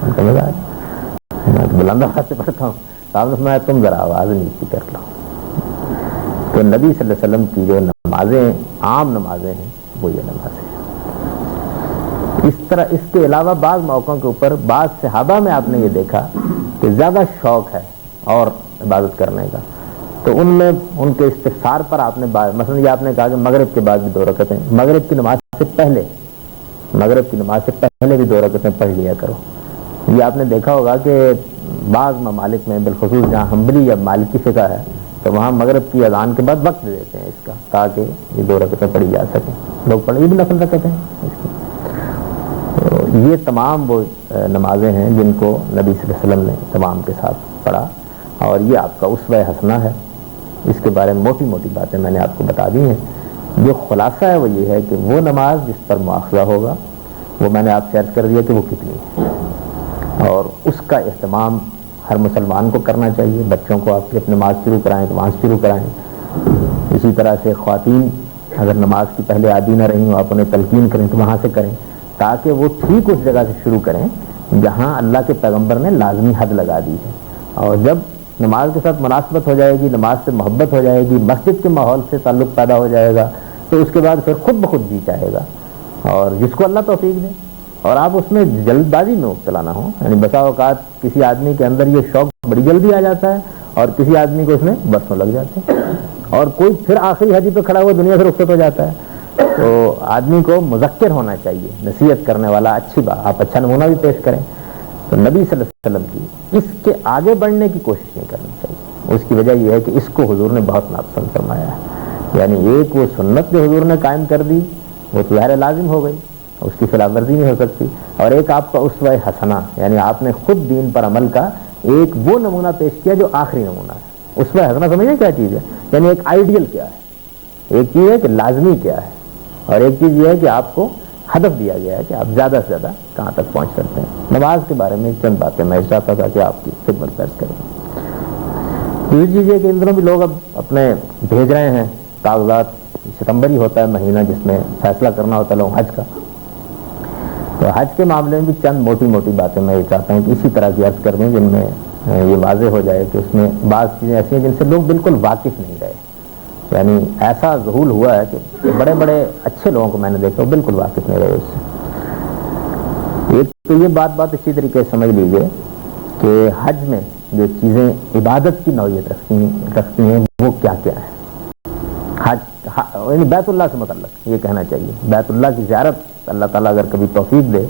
میں تو بلند آواز سے پڑھتا ہوں۔ تو آپ نے فرمایا تم ذرا آواز نیچی کر لو۔ تو نبی صلی اللہ علیہ وسلم کی جو نمازیں عام نمازیں ہیں وہ یہ نمازیں ہیں۔ اس طرح اس کے علاوہ بعض موقعوں کے اوپر بعض صحابہ میں آپ نے یہ دیکھا کہ زیادہ شوق ہے اور عبادت کرنے کا، تو ان میں ان کے استفسار پر آپ نے مثلا یہ آپ نے کہا کہ مغرب کے بعد بھی 2 رکعتیں، مغرب کی نماز سے پہلے، مغرب کی نماز سے پہلے بھی 2 رکعتیں پڑھ لیا کرو۔ یہ آپ نے دیکھا ہوگا کہ بعض ممالک میں بالخصوص جہاں حنبلی یا مالکی فقہ ہے تو وہاں مغرب کی اذان کے بعد وقت دے دیتے ہیں اس کا، تاکہ یہ 2 رکعتیں پڑھی جا سکیں، لوگ پڑھیں، یہ بھی نفل رکعتیں ہیں اس کی۔ تو یہ تمام وہ نمازیں ہیں جن کو نبی صلی اللہ علیہ وسلم نے تمام کے ساتھ پڑھا، اور یہ آپ کا اسوہ حسنہ ہے۔ اس کے بارے میں موٹی موٹی باتیں میں نے آپ کو بتا دی ہیں۔ جو خلاصہ ہے وہ یہ ہے کہ وہ نماز جس پر مواخذہ ہوگا وہ میں نے آپ سے عرض کر دیا کہ وہ کتنی ہے، اور اس کا اہتمام ہر مسلمان کو کرنا چاہیے۔ بچوں کو آپ جب نماز شروع کرائیں تو وہاں سے شروع کرائیں، اسی طرح سے خواتین اگر نماز کی پہلے عادی نہ رہیں آپ انہیں تلقین کریں تو وہاں سے کریں، تاکہ وہ ٹھیک اس جگہ سے شروع کریں جہاں اللہ کے پیغمبر نے لازمی حد لگا دی ہے۔ اور جب نماز کے ساتھ مناسبت ہو جائے گی، نماز سے محبت ہو جائے گی، مسجد کے ماحول سے تعلق پیدا ہو جائے گا، تو اس کے بعد پھر خود بخود جی چاہے گا، اور جس کو اللہ توفیق دے۔ اور آپ اس میں جلد بازی میں مبتلا نہ ہوں، یعنی بسا اوقات کسی آدمی کے اندر یہ شوق بڑی جلدی آ جاتا ہے اور کسی آدمی کو اس میں برسوں لگ جاتے ہیں، اور کوئی پھر آخری حدی پہ کھڑا ہوا دنیا سے رخصت ہو جاتا ہے۔ تو آدمی کو مذکر ہونا چاہیے، نصیحت کرنے والا، اچھی بات، آپ اچھا نمونہ بھی پیش کریں۔ تو نبی صلی اللہ علیہ وسلم کی اس کے آگے بڑھنے کی کوشش نہیں کرنی چاہیے۔ اس کی وجہ یہ ہے کہ اس کو حضور نے بہت ناپسند فرمایا ہے، یعنی ایک وہ سنت جو حضور نے قائم کر دی وہ تو ظاہر لازم ہو گئی، اس کی خلاف ورزی نہیں ہو سکتی، اور ایک آپ کا اسوہ حسنہ، یعنی آپ نے خود دین پر عمل کا ایک وہ نمونہ پیش کیا جو آخری نمونہ ہے۔ اسوہ حسنہ سمجھیں کیا چیز ہے؟ یعنی ایک آئیڈیل کیا ہے، ایک چیز ہے کہ لازمی کیا ہے، اور ایک چیز یہ ہے کہ آپ کو ہدف دیا گیا ہے کہ آپ زیادہ سے زیادہ کہاں تک پہنچ سکتے ہیں۔ نماز کے بارے میں چند باتیں میں چاہتا تھا کہ آپ کی خدمت پیش کروں۔ دوسری چیز یہ کہ ان دنوں بھی لوگ اب اپنے بھیج رہے ہیں کاغذات، ستمبر ہی ہوتا ہے مہینہ جس میں فیصلہ کرنا ہوتا ہے لوگ حج کا، تو حج کے معاملے میں بھی چند موٹی موٹی باتیں میں یہ چاہتا ہوں کہ اسی طرح کی عرض کر دوں جن میں یہ واضح ہو جائے کہ اس میں بعض چیزیں ایسی ہیں جن سے لوگ بالکل واقف نہیں رہے، یعنی ایسا ظہول ہوا ہے کہ بڑے بڑے اچھے لوگوں کو میں نے دیکھا وہ بالکل واقف نہیں رہے اس سے۔ ایک تو یہ بات اچھی طریقے سے سمجھ لیجیے کہ حج میں جو چیزیں عبادت کی نوعیت رکھتی ہیں وہ کیا کیا ہے۔ یعنی بیت اللہ سے متعلق یہ کہنا چاہیے، بیت اللہ کی زیارت اللہ تعالیٰ اگر کبھی توفیق دے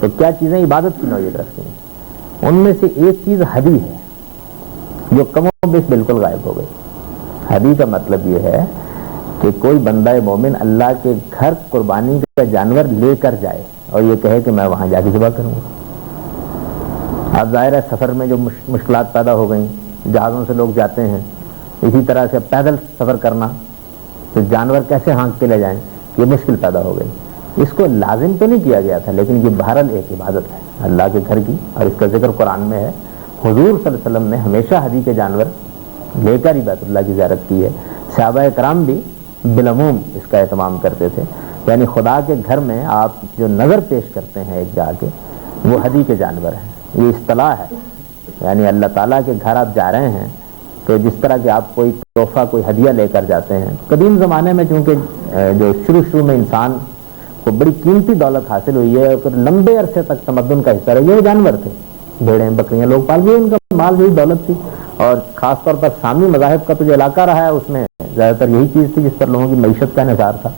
تو کیا چیزیں عبادت کی نوعیت رکھتی ہیں، ان میں سے ایک چیز حدی ہے جو کم و بیش بالکل غائب ہو گئی۔ حدی کا مطلب یہ ہے کہ کوئی بندہ مومن اللہ کے گھر قربانی کا جانور لے کر جائے اور یہ کہے کہ میں وہاں جا کے ذبح کروں گا۔ اب ظاہر ہے سفر میں جو مشکلات پیدا ہو گئیں، جہازوں سے لوگ جاتے ہیں، اسی طرح سے پیدل سفر کرنا، تو جانور کیسے ہانک کے لے جائیں، یہ مشکل پیدا ہو گئی۔ اس کو لازم تو نہیں کیا گیا تھا، لیکن یہ بہرحال ایک عبادت ہے اللہ کے گھر کی، اور اس کا ذکر قرآن میں ہے۔ حضور صلی اللہ علیہ وسلم نے ہمیشہ حدی کے جانور لے کر ہی بیت اللہ کی زیارت کی ہے۔ صحابہ کرام بھی بالعموم اس کا اہتمام کرتے تھے، یعنی خدا کے گھر میں آپ جو نظر پیش کرتے ہیں ایک جا کے، وہ حدی کے جانور ہیں۔ یہ اصطلاح ہے، یعنی اللہ تعالیٰ کے گھر آپ جا رہے ہیں تو جس طرح کہ آپ کوئی تحفہ کوئی ہدیہ لے کر جاتے ہیں۔ قدیم زمانے میں چونکہ جو شروع میں انسان کو بڑی قیمتی دولت حاصل ہوئی ہے اور لمبے عرصے تک تمدن کا حصہ رہی ہے، وہ جانور تھے، بھیڑیں بکریاں لوگ پال گئے، ان کا مال بھی دولت تھی، اور خاص طور پر شامی مذاہب کا تو جو علاقہ رہا ہے اس میں زیادہ تر یہی چیز تھی جس پر لوگوں کی معیشت کا انحصار تھا۔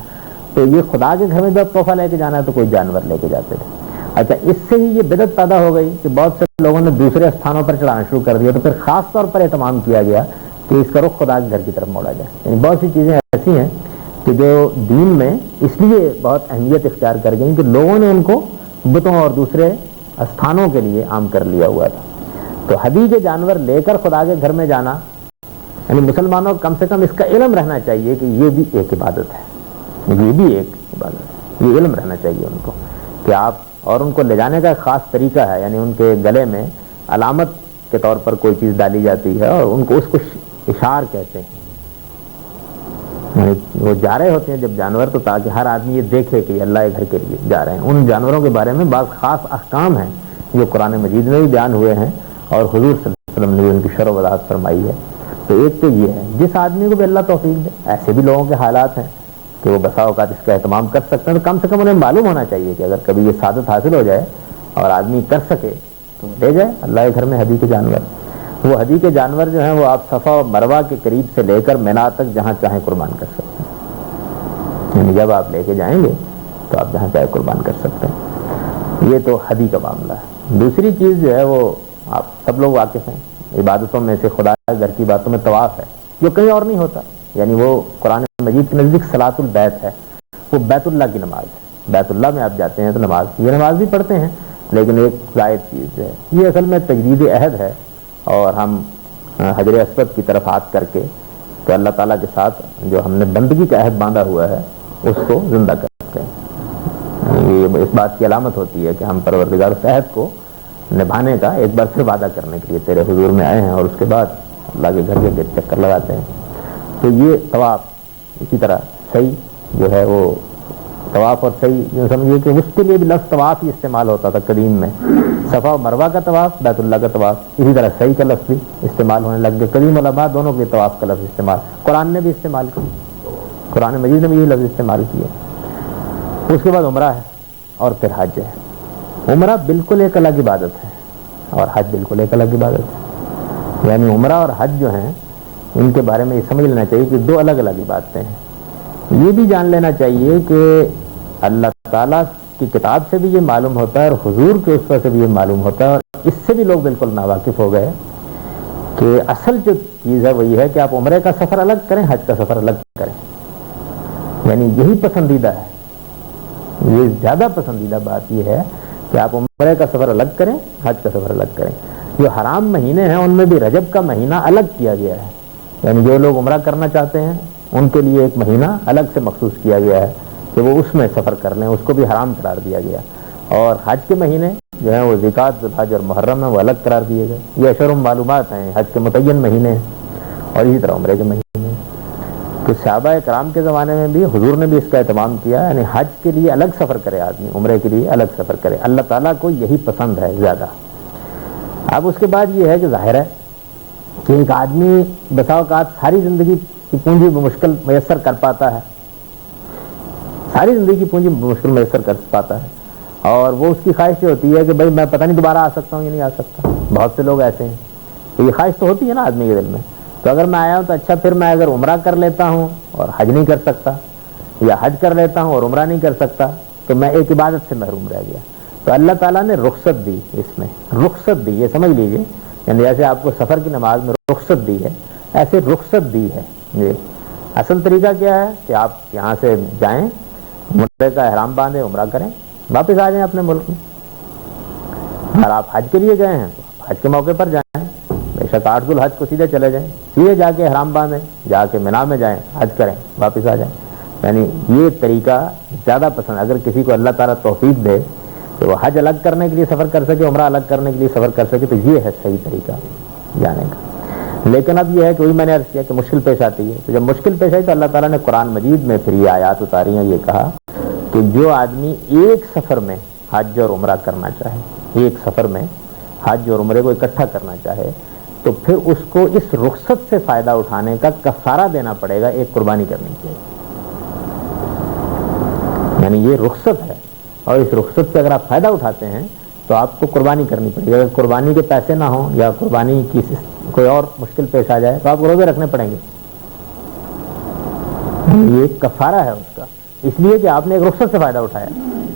تو یہ خدا کے گھر میں جب تحفہ لے کے جانا ہے تو کوئی جانور لے کے جاتے تھے۔ اچھا، اس سے ہی یہ بدعت پیدا ہو گئی کہ بہت سے لوگوں نے دوسرے استھانوں پر چڑھانا شروع کر دیا، تو پھر خاص طور پر اہتمام کیا گیا کہ اس کا رخ خدا کے گھر کی طرف موڑا جائے۔ یعنی بہت سی چیزیں ایسی ہیں کہ جو دین میں اس لیے بہت اہمیت اختیار کر گئی کہ لوگوں نے ان کو بتوں اور دوسرے استھانوں کے لیے عام کر لیا ہوا تھا۔ تو حدی کے جانور لے کر خدا کے گھر میں جانا، یعنی مسلمانوں کو کم سے کم اس کا علم رہنا چاہیے کہ یہ بھی ایک عبادت ہے، یہ بھی ایک عبادت ہے، یہ علم رہنا چاہیے ان کو کہ آپ، اور ان کو لے جانے کا ایک خاص طریقہ ہے، یعنی ان کے گلے میں علامت کے طور پر کوئی چیز ڈالی جاتی ہے اور ان کو اس کو اشار کہتے ہیں۔ وہ جا رہے ہوتے ہیں جب جانور، تو تاکہ ہر آدمی یہ دیکھے کہ اللہ کے گھر کے لیے جا رہے ہیں۔ ان جانوروں کے بارے میں بعض خاص احکام ہیں جو قرآن مجید میں بھی بیان ہوئے ہیں اور حضور صلی اللہ علیہ وسلم نے ان کی شرح و وضاحت فرمائی ہے۔ تو ایک تو یہ ہے، جس آدمی کو بھی اللہ توفیق دے، ایسے بھی لوگوں کے حالات ہیں کہ وہ بسا اوقات اس کا اہتمام کر سکتے ہیں، تو کم سے کم انہیں معلوم ہونا چاہیے کہ اگر کبھی یہ سعادت حاصل ہو جائے اور آدمی کر سکے تو لے جائے اللہ کے گھر میں حدی کے جانور۔ وہ حدی کے جانور جو ہیں وہ آپ صفا و مروہ کے قریب سے لے کر مینا تک جہاں چاہیں قربان کر سکتے ہیں، یعنی جب آپ لے کے جائیں گے تو آپ جہاں چاہیں قربان کر سکتے ہیں۔ یہ تو حدی کا معاملہ ہے۔ دوسری چیز جو ہے وہ آپ سب لوگ واقف ہیں، عبادتوں میں سے خدا کے گھر کی باتوں میں طواف ہے، جو کہیں اور نہیں ہوتا، یعنی وہ قرآن مجید کے نزدیک صلاۃ البیت ہے، وہ بیت اللہ کی نماز ہے۔ بیت اللہ میں آپ جاتے ہیں تو نماز، یہ نماز بھی پڑھتے ہیں، لیکن ایک زائد چیز ہے، یہ اصل میں تجدید عہد ہے، اور ہم حجر اسود کی طرف ہاتھ کر کے تو اللہ تعالیٰ کے ساتھ جو ہم نے بندگی کا عہد باندھا ہوا ہے اس کو زندہ کرتے ہیں۔ یہ اس بات کی علامت ہوتی ہے کہ ہم پروردگار اس عہد کو نبھانے کا ایک بار پھر وعدہ کرنے کے لیے تیرے حضور میں آئے ہیں، اور اس کے بعد اللہ کے گھر کے گرد چکر لگاتے ہیں۔ تو یہ طواف، اسی طرح سعی جو ہے وہ طواف اور سعی، جو سمجھیے کہ اس کے لیے بھی لفظ طواف ہی استعمال ہوتا تھا قدیم میں، صفا و مروہ کا طواف، بیت اللہ کا طواف، اسی طرح سعی کا لفظ بھی استعمال ہونے لگ گئے۔ قدیم علماء دونوں کے لیے طواف کا لفظ استعمال، قرآن نے بھی استعمال کیا، قرآن مجید نے بھی یہی لفظ استعمال کیا۔ اس کے بعد عمرہ ہے اور پھر حج ہے۔ عمرہ بالکل ایک الگ عبادت ہے اور حج بالکل ایک الگ عبادت ہے، یعنی عمرہ اور حج جو ہیں ان کے بارے میں یہ سمجھ لینا چاہیے کہ دو الگ الگ عبادتیں ہیں۔ یہ بھی جان لینا چاہیے کہ اللہ تعالیٰ کی کتاب سے بھی یہ معلوم ہوتا ہے اور حضور کے اسوہ سے بھی یہ معلوم ہوتا ہے، اور اس سے بھی لوگ بالکل ناواقف ہو گئے کہ اصل جو چیز ہے وہ یہ ہے کہ آپ عمرے کا سفر الگ کریں، حج کا سفر الگ کریں، یعنی یہی پسندیدہ ہے، یہ زیادہ پسندیدہ بات یہ ہے کہ آپ عمرے کا سفر الگ کریں، حج کا سفر الگ کریں۔ جو حرام مہینے ہیں ان میں بھی رجب کا مہینہ الگ کیا گیا ہے، یعنی جو لوگ عمرہ کرنا چاہتے ہیں ان کے لیے ایک مہینہ الگ سے مخصوص کیا گیا ہے کہ وہ اس میں سفر کر لیں، اس کو بھی حرام قرار دیا گیا۔ اور حج کے مہینے جو ہیں وہ ذوالقعدہ، ذوالحج اور محرم ہیں، وہ الگ قرار دیے گئے۔ یہ اشہر معلومات ہیں، حج کے متعین مہینے ہیں، اور اسی طرح عمرے کے مہینے ہیں۔ تو صحابہ کرام کے زمانے میں بھی حضور نے بھی اس کا اہتمام کیا، یعنی حج کے لیے الگ سفر کرے آدمی، عمرے کے لیے الگ سفر کرے، اللہ تعالیٰ کو یہی پسند ہے زیادہ۔ اب اس کے بعد یہ ہے کہ ظاہر ہے کہ ایک آدمی بسا اوقات ساری زندگی کی پونجی بمشکل میسر کر پاتا ہے، ساری زندگی کی پونجی بمشکل میسر کر پاتا ہے، اور وہ اس کی خواہش یہ ہوتی ہے کہ بھائی میں پتہ نہیں دوبارہ آ سکتا ہوں یا نہیں آ سکتا۔ بہت سے لوگ ایسے ہیں کہ یہ خواہش تو ہوتی ہے نا آدمی کے دل میں تو اگر میں آیا ہوں تو اچھا پھر میں اگر عمرہ کر لیتا ہوں اور حج نہیں کر سکتا، یا حج کر لیتا ہوں اور عمرہ نہیں کر سکتا، تو میں ایک عبادت سے محروم رہ گیا. تو اللہ تعالیٰ نے رخصت دی، اس میں رخصت دی، یہ سمجھ لیجئے، یعنی جیسے آپ کو سفر کی نماز میں رخصت دی ہے، ایسے رخصت دی ہے. یہ اصل طریقہ کیا ہے کہ آپ یہاں سے جائیں، عمرے کا احرام باندھیں، عمرہ کریں، واپس آ جائیں اپنے ملک میں. اگر آپ حج کے لیے گئے ہیں تو حج کے موقع پر جائیں، بے شک 8 ذو الحج کو سیدھے چلے جائیں، سیدھے جا کے احرام باندھیں، جا کے مینا میں جائیں، حج کریں، واپس آ جائیں. یعنی یہ طریقہ زیادہ پسند. اگر کسی کو اللہ تعالیٰ توفیق دے کہ وہ حج الگ کرنے کے لیے سفر کر سکے، عمرہ الگ کرنے کے لیے سفر کر سکے، تو یہ ہے صحیح طریقہ جانے کا. لیکن اب یہ ہے کہ وہی میں نے عرض کیا کہ مشکل پیش آتی ہے. تو جب مشکل پیش آئی تو اللہ تعالیٰ نے قرآن مجید میں پھر یہ آیات اتاری ہیں، یہ کہا کہ جو آدمی ایک سفر میں حج اور عمرہ کرنا چاہے، ایک سفر میں حج اور عمرے کو اکٹھا کرنا چاہے، تو پھر اس کو اس رخصت سے فائدہ اٹھانے کا کفارہ دینا پڑے گا، ایک قربانی کرنی چاہیے. یعنی یہ رخصت ہے، اور اس رخصت سے اگر آپ فائدہ اٹھاتے ہیں تو آپ کو قربانی کرنی پڑے گی. اگر قربانی کے پیسے نہ ہوں یا قربانی کی کوئی اور مشکل پیش آ جائے تو آپ کو روزے رکھنے پڑیں گے. یہ ایک کفارہ ہے اس کا، اس لیے کہ آپ نے ایک رخصت سے فائدہ اٹھایا.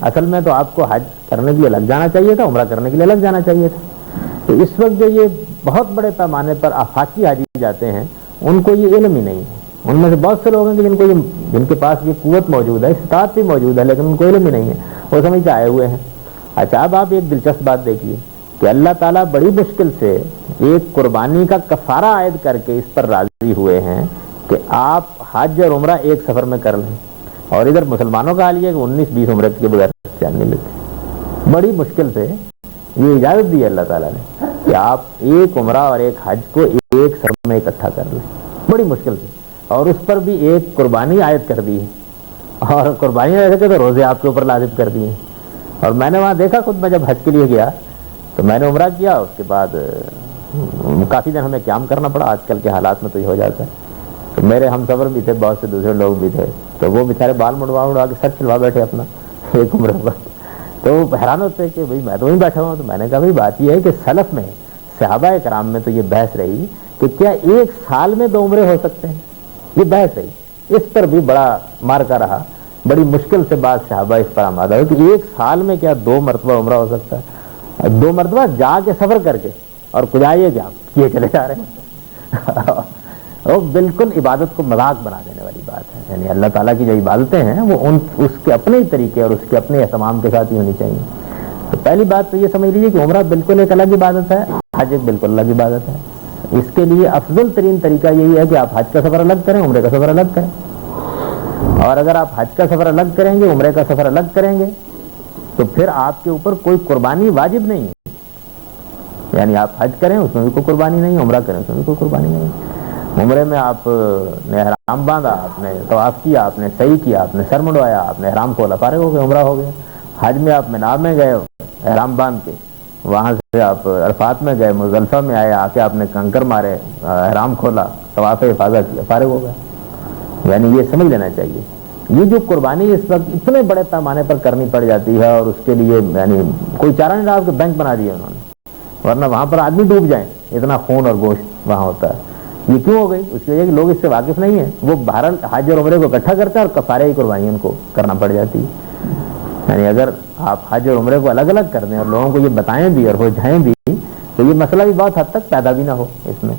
اصل میں تو آپ کو حج کرنے کے لیے الگ جانا چاہیے تھا، عمرہ کرنے کے لیے الگ جانا چاہیے تھا. تو اس وقت جو یہ بہت بڑے پیمانے پر آفاقی حاجی جاتے ہیں، ان کو یہ علم ہی نہیں ہے. ان میں سے بہت سے لوگ ہیں کہ جن کے پاس یہ قوت موجود ہے، استطاعت بھی موجود ہے، لیکن ان کو علم ہی نہیں ہے، وہ سمجھ کے آئے ہوئے ہیں. اچھا، اب آپ ایک دلچسپ بات دیکھیے کہ اللہ تعالیٰ بڑی مشکل سے ایک قربانی کا کفارہ عائد کر کے اس پر راضی ہوئے ہیں کہ آپ حج اور عمرہ ایک سفر میں کر لیں. اور ادھر مسلمانوں کا حال یہ ہے کہ 19-20 عمرے کے بغیر چل نہیں لیتے. بڑی مشکل سے یہ اجازت دی ہے اللہ تعالیٰ نے کہ آپ ایک عمرہ اور ایک حج کو ایک سفر میں اکٹھا کر لیں، بڑی مشکل سے. اور اس پر بھی ایک قربانی عائد کر دی ہے، اور قربانی ایسے کہ تو روزے آپ کے اوپر لازم کر دیے. اور میں نے وہاں دیکھا خود، میں جب حج کے لیے گیا تو میں نے عمرہ کیا، اس کے بعد کافی دن ہمیں قیام کرنا پڑا. آج کل کے حالات میں تو یہ ہو جاتا ہے. تو میرے ہم سفر بھی تھے، بہت سے دوسرے لوگ بھی تھے، تو وہ بیچارے بال مڑوا کے سر چلوا بیٹھے اپنا ایک عمرے پر. تو وہ حیران ہوتے کہ بھائی میں تو وہیں بیٹھا ہوں. تو میں نے کہا بھائی بات یہ ہے کہ سلف میں، صحابہ کرام میں تو یہ بحث رہی کہ کیا ایک سال میں 2 عمرے ہو سکتے ہیں. یہ بحث رہی، اس پر بھی بڑا مارکا رہا. بڑی مشکل سے بعض صحابہ اس پر آمادہ ہوئے کہ ایک سال میں کیا 2 مرتبہ عمرہ ہو سکتا ہے، 2 مرتبہ جا کے سفر کر کے، اور کجائیے کیا کیے چلے جا رہے ہیں. وہ بالکل عبادت کو مذاق بنا دینے والی بات ہے. یعنی اللہ تعالیٰ کی جو عبادتیں ہیں وہ اس کے اپنے طریقے اور اس کے اپنے اہتمام کے ساتھ ہی ہونی چاہیے. تو پہلی بات تو یہ سمجھ لیجیے کہ عمرہ بالکل ایک الگ عبادت ہے، حج ایک بالکل الگ عبادت ہے. اس کے لیے افضل ترین طریقہ یہی ہے کہ آپ حج کا سفر الگ کریں، عمرے کا سفر الگ کریں. اور اگر آپ حج کا سفر الگ کریں گے، عمرے کا سفر الگ کریں گے، تو پھر آپ کے اوپر کوئی قربانی واجب نہیں ہے. یعنی آپ حج کریں اس میں بھی کوئی قربانی نہیں، عمرہ کریں اس میں بھی کوئی قربانی نہیں. عمرے میں آپ نے احرام باندھا، آپ نے طواف کیا، آپ نے سعی کیا، آپ نے سر منڈوایا، آپ نے احرام کھولا، فارغ ہو گئے، عمرہ ہو گیا. حج میں آپ مینا میں گئے احرام باندھ کے، وہاں سے آپ عرفات میں گئے، مزدلفہ میں آئے، آ کے آپ نے کنکر مارے، احرام کھولا، طواف افاضہ کیا، فارغ ہو گئے. یعنی یہ سمجھ لینا چاہیے یہ جو قربانی اس وقت اتنے بڑے پیمانے پر کرنی پڑ جاتی ہے، اور اس کے لیے یعنی کوئی چارہ نہیں رہا کہ بینک بنا دیے انہوں نے، ورنہ وہاں پر آدمی ڈوب جائیں، اتنا خون اور گوشت وہاں ہوتا ہے. یہ کیوں ہو گئی؟ اس کی وجہ کہ لوگ اس سے واقف نہیں ہیں. وہ بہرحال حج اور عمرے کو اکٹھا کرتے ہیں اور کفارے کی قربانی ان کو کرنا پڑ جاتی ہے. یعنی اگر آپ حج اور عمرے کو الگ الگ کر دیں اور لوگوں کو یہ بتائیں بھی اور ہو جائیں بھی، تو یہ مسئلہ بھی بہت حد تک پیدا بھی نہ ہو. اس میں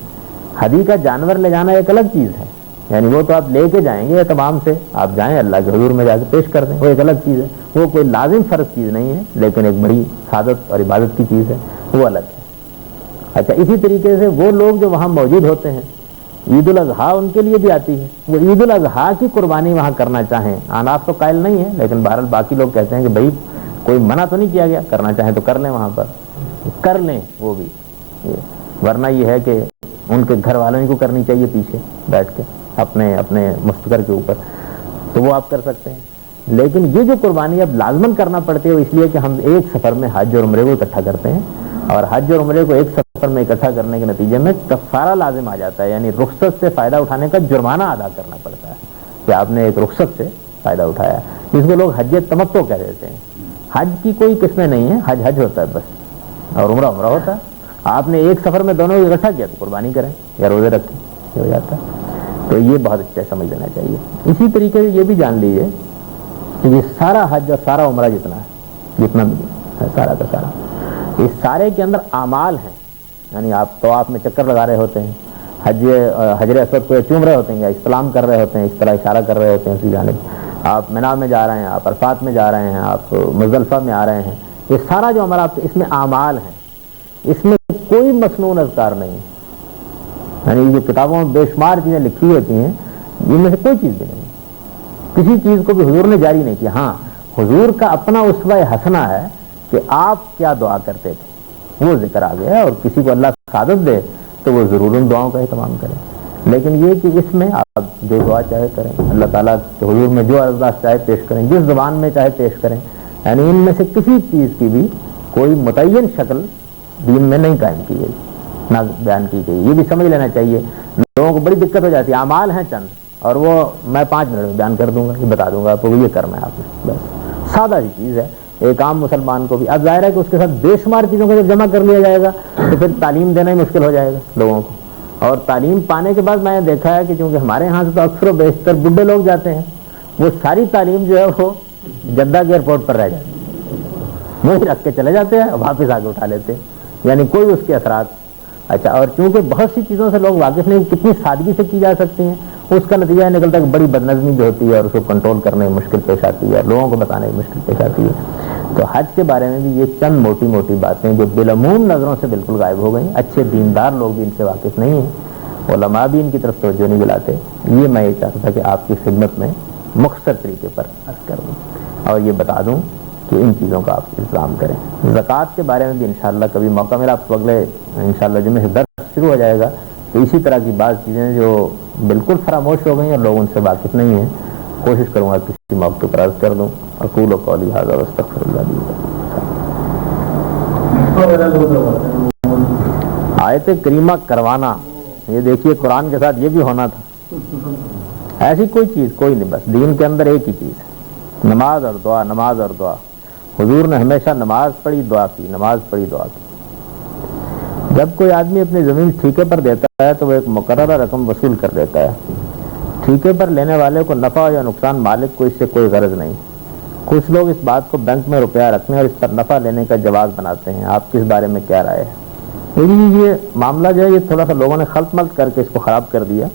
ہدی کا جانور لے جانا ایک الگ چیز ہے، یعنی وہ تو آپ لے کے جائیں گے تمام سے، آپ جائیں اللہ کے حضور میں جا کے پیش کر دیں، وہ ایک الگ چیز ہے. وہ کوئی لازم فرض چیز نہیں ہے، لیکن ایک بڑی سعادت اور عبادت کی چیز ہے، وہ الگ ہے. اچھا، اسی طریقے سے وہ لوگ جو وہاں موجود ہوتے ہیں، عید الاضحیٰ ان کے لیے بھی آتی ہے، وہ عید الاضحیٰ کی قربانی وہاں کرنا چاہیں. آناف تو قائل نہیں ہے، لیکن بہرحال باقی لوگ کہتے ہیں کہ بھائی کوئی منع تو نہیں کیا گیا، کرنا چاہیں تو کر لیں، وہاں پر کر لیں. وہ بھی ورنہ یہ ہے کہ ان کے گھر والوں ہی کو کرنی چاہیے پیچھے بیٹھ کے اپنے مستقر کے اوپر، تو وہ آپ کر سکتے ہیں. لیکن یہ جو قربانی اب لازماً کرنا پڑتی ہے، اس لیے کہ ہم ایک سفر میں حج اور عمرے کو اکٹھا کرتے ہیں، اور حج اور عمرے کو ایک سفر میں اکٹھا کرنے کے نتیجے میں کفارہ لازم آ جاتا ہے. یعنی رخصت سے فائدہ اٹھانے کا جرمانہ ادا کرنا پڑتا ہے کہ آپ نے ایک رخصت سے فائدہ اٹھایا، جس کو لوگ حج تمتع کہہ دیتے ہیں. حج کی کوئی قسمیں نہیں ہیں، حج حج ہوتا ہے بس، اور عمرہ عمرہ ہوتا ہے. آپ نے ایک سفر میں دونوں کو اکٹھا کیا تو قربانی کریں یا روزے رکھیں. یہ ہو جاتا ہے. تو یہ بہت اچھا سمجھ لینا چاہیے. اسی طریقے سے یہ بھی جان لیجیے کہ یہ سارا حج اور سارا عمرہ جتنا بھی ہے سارا کا سارا، اس سارے کے اندر اعمال ہیں. یعنی آپ طواف میں چکر لگا رہے ہوتے ہیں، حجر اسود کو چوم رہے ہوتے ہیں یا استلام کر رہے ہوتے ہیں، اس طرح اشارہ کر رہے ہوتے ہیں اسی جانب. آپ منا میں جا رہے ہیں، آپ عرفات میں جا رہے ہیں، آپ مزدلفہ میں آ رہے ہیں. یہ سارا جو عمل آپ اس میں اعمال ہیں، اس میں کوئی مصنون اذکار نہیں. یعنی جو کتابوں میں بے شمار چیزیں لکھی ہوتی ہیں، ان میں سے کوئی چیز بھی نہیں. کسی چیز کو بھی حضور نے جاری نہیں کیا. ہاں حضور کا اپنا اسوہ حسنہ ہے کہ آپ کیا دعا کرتے تھے، وہ ذکر آ گیا. اور کسی کو اللہ سعادت دے تو وہ ضرور ان دعاؤں کا اہتمام کریں. لیکن یہ کہ اس میں آپ جو دعا چاہے کریں، اللہ تعالیٰ کے حضور میں جو ارزاق چاہے پیش کریں، جس زبان میں چاہے پیش کریں. یعنی ان میں سے کسی چیز کی بھی کوئی متعین شکل دین میں نہیں قائم کی گئی، نہ بیان کی گئی. یہ بھی سمجھ لینا چاہیے. لوگوں کو بڑی دقت ہو جاتی ہے. اعمال ہیں چند اور وہ میں 5 منٹ میں بیان کر دوں گا، یہ بتا دوں گا تو یہ کرنا ہے آپ نے. بس سادہ سی چیز ہے ایک عام مسلمان کو بھی. اب ظاہر ہے کہ اس کے ساتھ بے شمار چیزوں کو جب جمع کر لیا جائے گا تو پھر تعلیم دینا ہی مشکل ہو جائے گا لوگوں کو. اور تعلیم پانے کے بعد میں نے دیکھا ہے کہ چونکہ ہمارے یہاں سے تو اکثر و بیشتر بڈھے لوگ جاتے ہیں، وہ ساری تعلیم جو ہے وہ جدہ کے ایئرپورٹ پر رہ جاتی ہے، وہیں رکھ کے چلے جاتے ہیں، واپس آگے اٹھا لیتے ہیں. یعنی کوئی اس کے اثرات. اچھا، اور چونکہ بہت سی چیزوں سے لوگ واقف نہیں، کتنی سادگی سے کی جا سکتی ہیں، اس کا نتیجہ یہ نکلتا ہے کہ بڑی بدنظمی جو ہوتی ہے اور اس کو کنٹرول کرنے میں مشکل پیش آتی ہے، لوگوں کو بتانے میں مشکل پیش آتی ہے. تو حج کے بارے میں بھی یہ چند موٹی موٹی باتیں جو بالعموم نظروں سے بالکل غائب ہو گئیں، اچھے دیندار لوگ بھی ان سے واقف نہیں ہیں، علماء بھی ان کی طرف توجہ نہیں دلاتے. یہ میں یہ چاہتا تھا کہ آپ کی خدمت میں مختصر طریقے پر عرض کر دوں اور یہ بتا دوں کہ ان چیزوں کا آپ انتظام کریں. زکوٰۃ کے بارے میں بھی انشاءاللہ کبھی موقع ملا تو اگلے انشاءاللہ جمعے سے درس شروع ہو جائے گا. تو اسی طرح کی بعض چیزیں جو بالکل فراموش ہو گئی اور لوگ ان سے واقف نہیں ہیں، کوشش کروں گا کسی موقع پر عرض کر دوں. اقول و قولی ھذا واستغفر اللہ لي. آیت کریمہ کروانا، یہ دیکھیے قرآن کے ساتھ یہ بھی ہونا تھا. ایسی کوئی چیز کوئی نہیں، بس دین کے اندر ایک ہی چیز ہے، نماز اور دعا، نماز اور دعا. حضور نے ہمیشہ نماز پڑھی، دعا کی، نماز پڑھی، دعا کی. جب کوئی آدمی اپنی زمین ٹھیکے پر دیتا ہے تو وہ ایک مقررہ رقم وصول کر دیتا ہے. ٹھیکے پر لینے والے کو نفع یا نقصان مالک کو اس سے کوئی غرض نہیں. کچھ لوگ اس بات کو بینک میں روپیہ رکھنے اور اس پر نفع لینے کا جواز بناتے ہیں. آپ کس بارے میں کیا رائے ہے؟ یہ معاملہ جو ہے یہ تھوڑا سا لوگوں نے خلط ملط کر کے اس کو خراب کر دیا.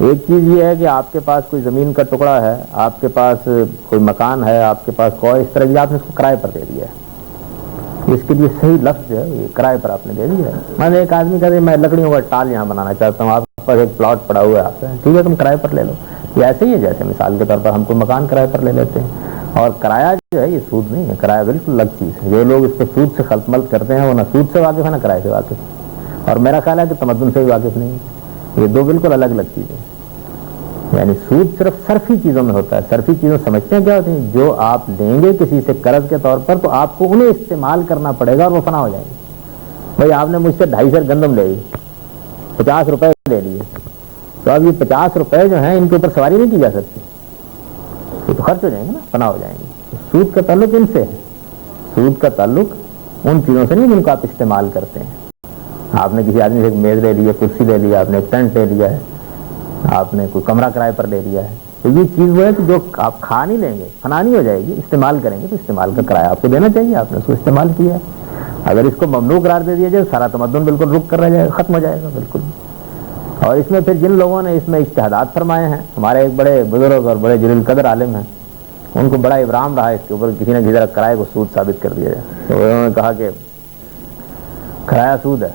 ایک چیز یہ ہے کہ آپ کے پاس کوئی زمین کا ٹکڑا ہے، آپ کے پاس کوئی مکان ہے، آپ کے پاس کوئی اس طرح کی، آپ نے اس کو کرائے پر دے دیا ہے. اس کے لیے صحیح لفظ جو ہے یہ کرائے پر آپ نے دے دیا ہے. میں نے ایک آدمی کہا میں لکڑیوں کا ٹال یہاں بنانا چاہتا ہوں، آپ کے پاس ایک پلاٹ پڑا ہوا ہے، آپ سے ٹھیک ہے تم کرائے پر لے لو. یہ ایسے ہی ہے جیسے مثال کے طور پر ہم کوئی مکان کرائے پر لے لیتے ہیں. اور کرایہ جو ہے یہ سود نہیں ہے، کرایہ بالکل الگ چیز ہے. جو لوگ اس کو سود سے خلط ملط کرتے ہیں وہ نہ سود سے واقف ہے نہ کرائے سے واقف، اور میرا خیال ہے کہ تمدن سے بھی واقف نہیں ہے. یہ دو بالکل الگ الگ چیزیں. یعنی سود صرف صرفی چیزوں میں ہوتا ہے. صرفی چیزوں سمجھتے ہیں کیا ہوتی ہیں؟ جو آپ لیں گے کسی سے قرض کے طور پر تو آپ کو انہیں استعمال کرنا پڑے گا اور وہ فنا ہو جائیں گے. بھائی آپ نے مجھ سے 2.5 سر گندم لے لی، 50 روپے لے لیے، تو اب یہ 50 روپے جو ہیں ان کے اوپر سواری نہیں کی جا سکتی، یہ تو خرچ ہو جائیں گے نا، فنا ہو جائیں گے. سود کا تعلق ان سے ہے. سود کا تعلق ان چیزوں سے نہیں جن کو آپ استعمال کرتے ہیں. آپ نے کسی آدمی سے ایک میز لے لی ہے، کرسی لے لیا، آپ نے ایک ٹینٹ لے لیا ہے، آپ نے کوئی کمرہ کرائے پر لے لیا ہے، تو یہ چیز وہ ہے کہ جو آپ کھا نہیں لیں گے، فنا نہیں ہو جائے گی. استعمال کریں گے تو استعمال کا کرایہ آپ کو دینا چاہیے. آپ نے اس کو استعمال کیا ہے. اگر اس کو ممنوع قرار دے دیا جائے سارا تمدن بالکل رک کر رہ جائے گا، ختم ہو جائے گا بالکل. اور اس میں پھر جن لوگوں نے اس میں اجتہادات فرمائے ہیں، ہمارے ایک بڑے بزرگ اور بڑے جلیل قدر عالم ہیں، ان کو بڑا ابرام رہا اس کے اوپر کسی نے کسی طرح کرائے کو سود ثابت کر دیا جائے. تو انہوں نے کہا کہ کرایہ سود ہے.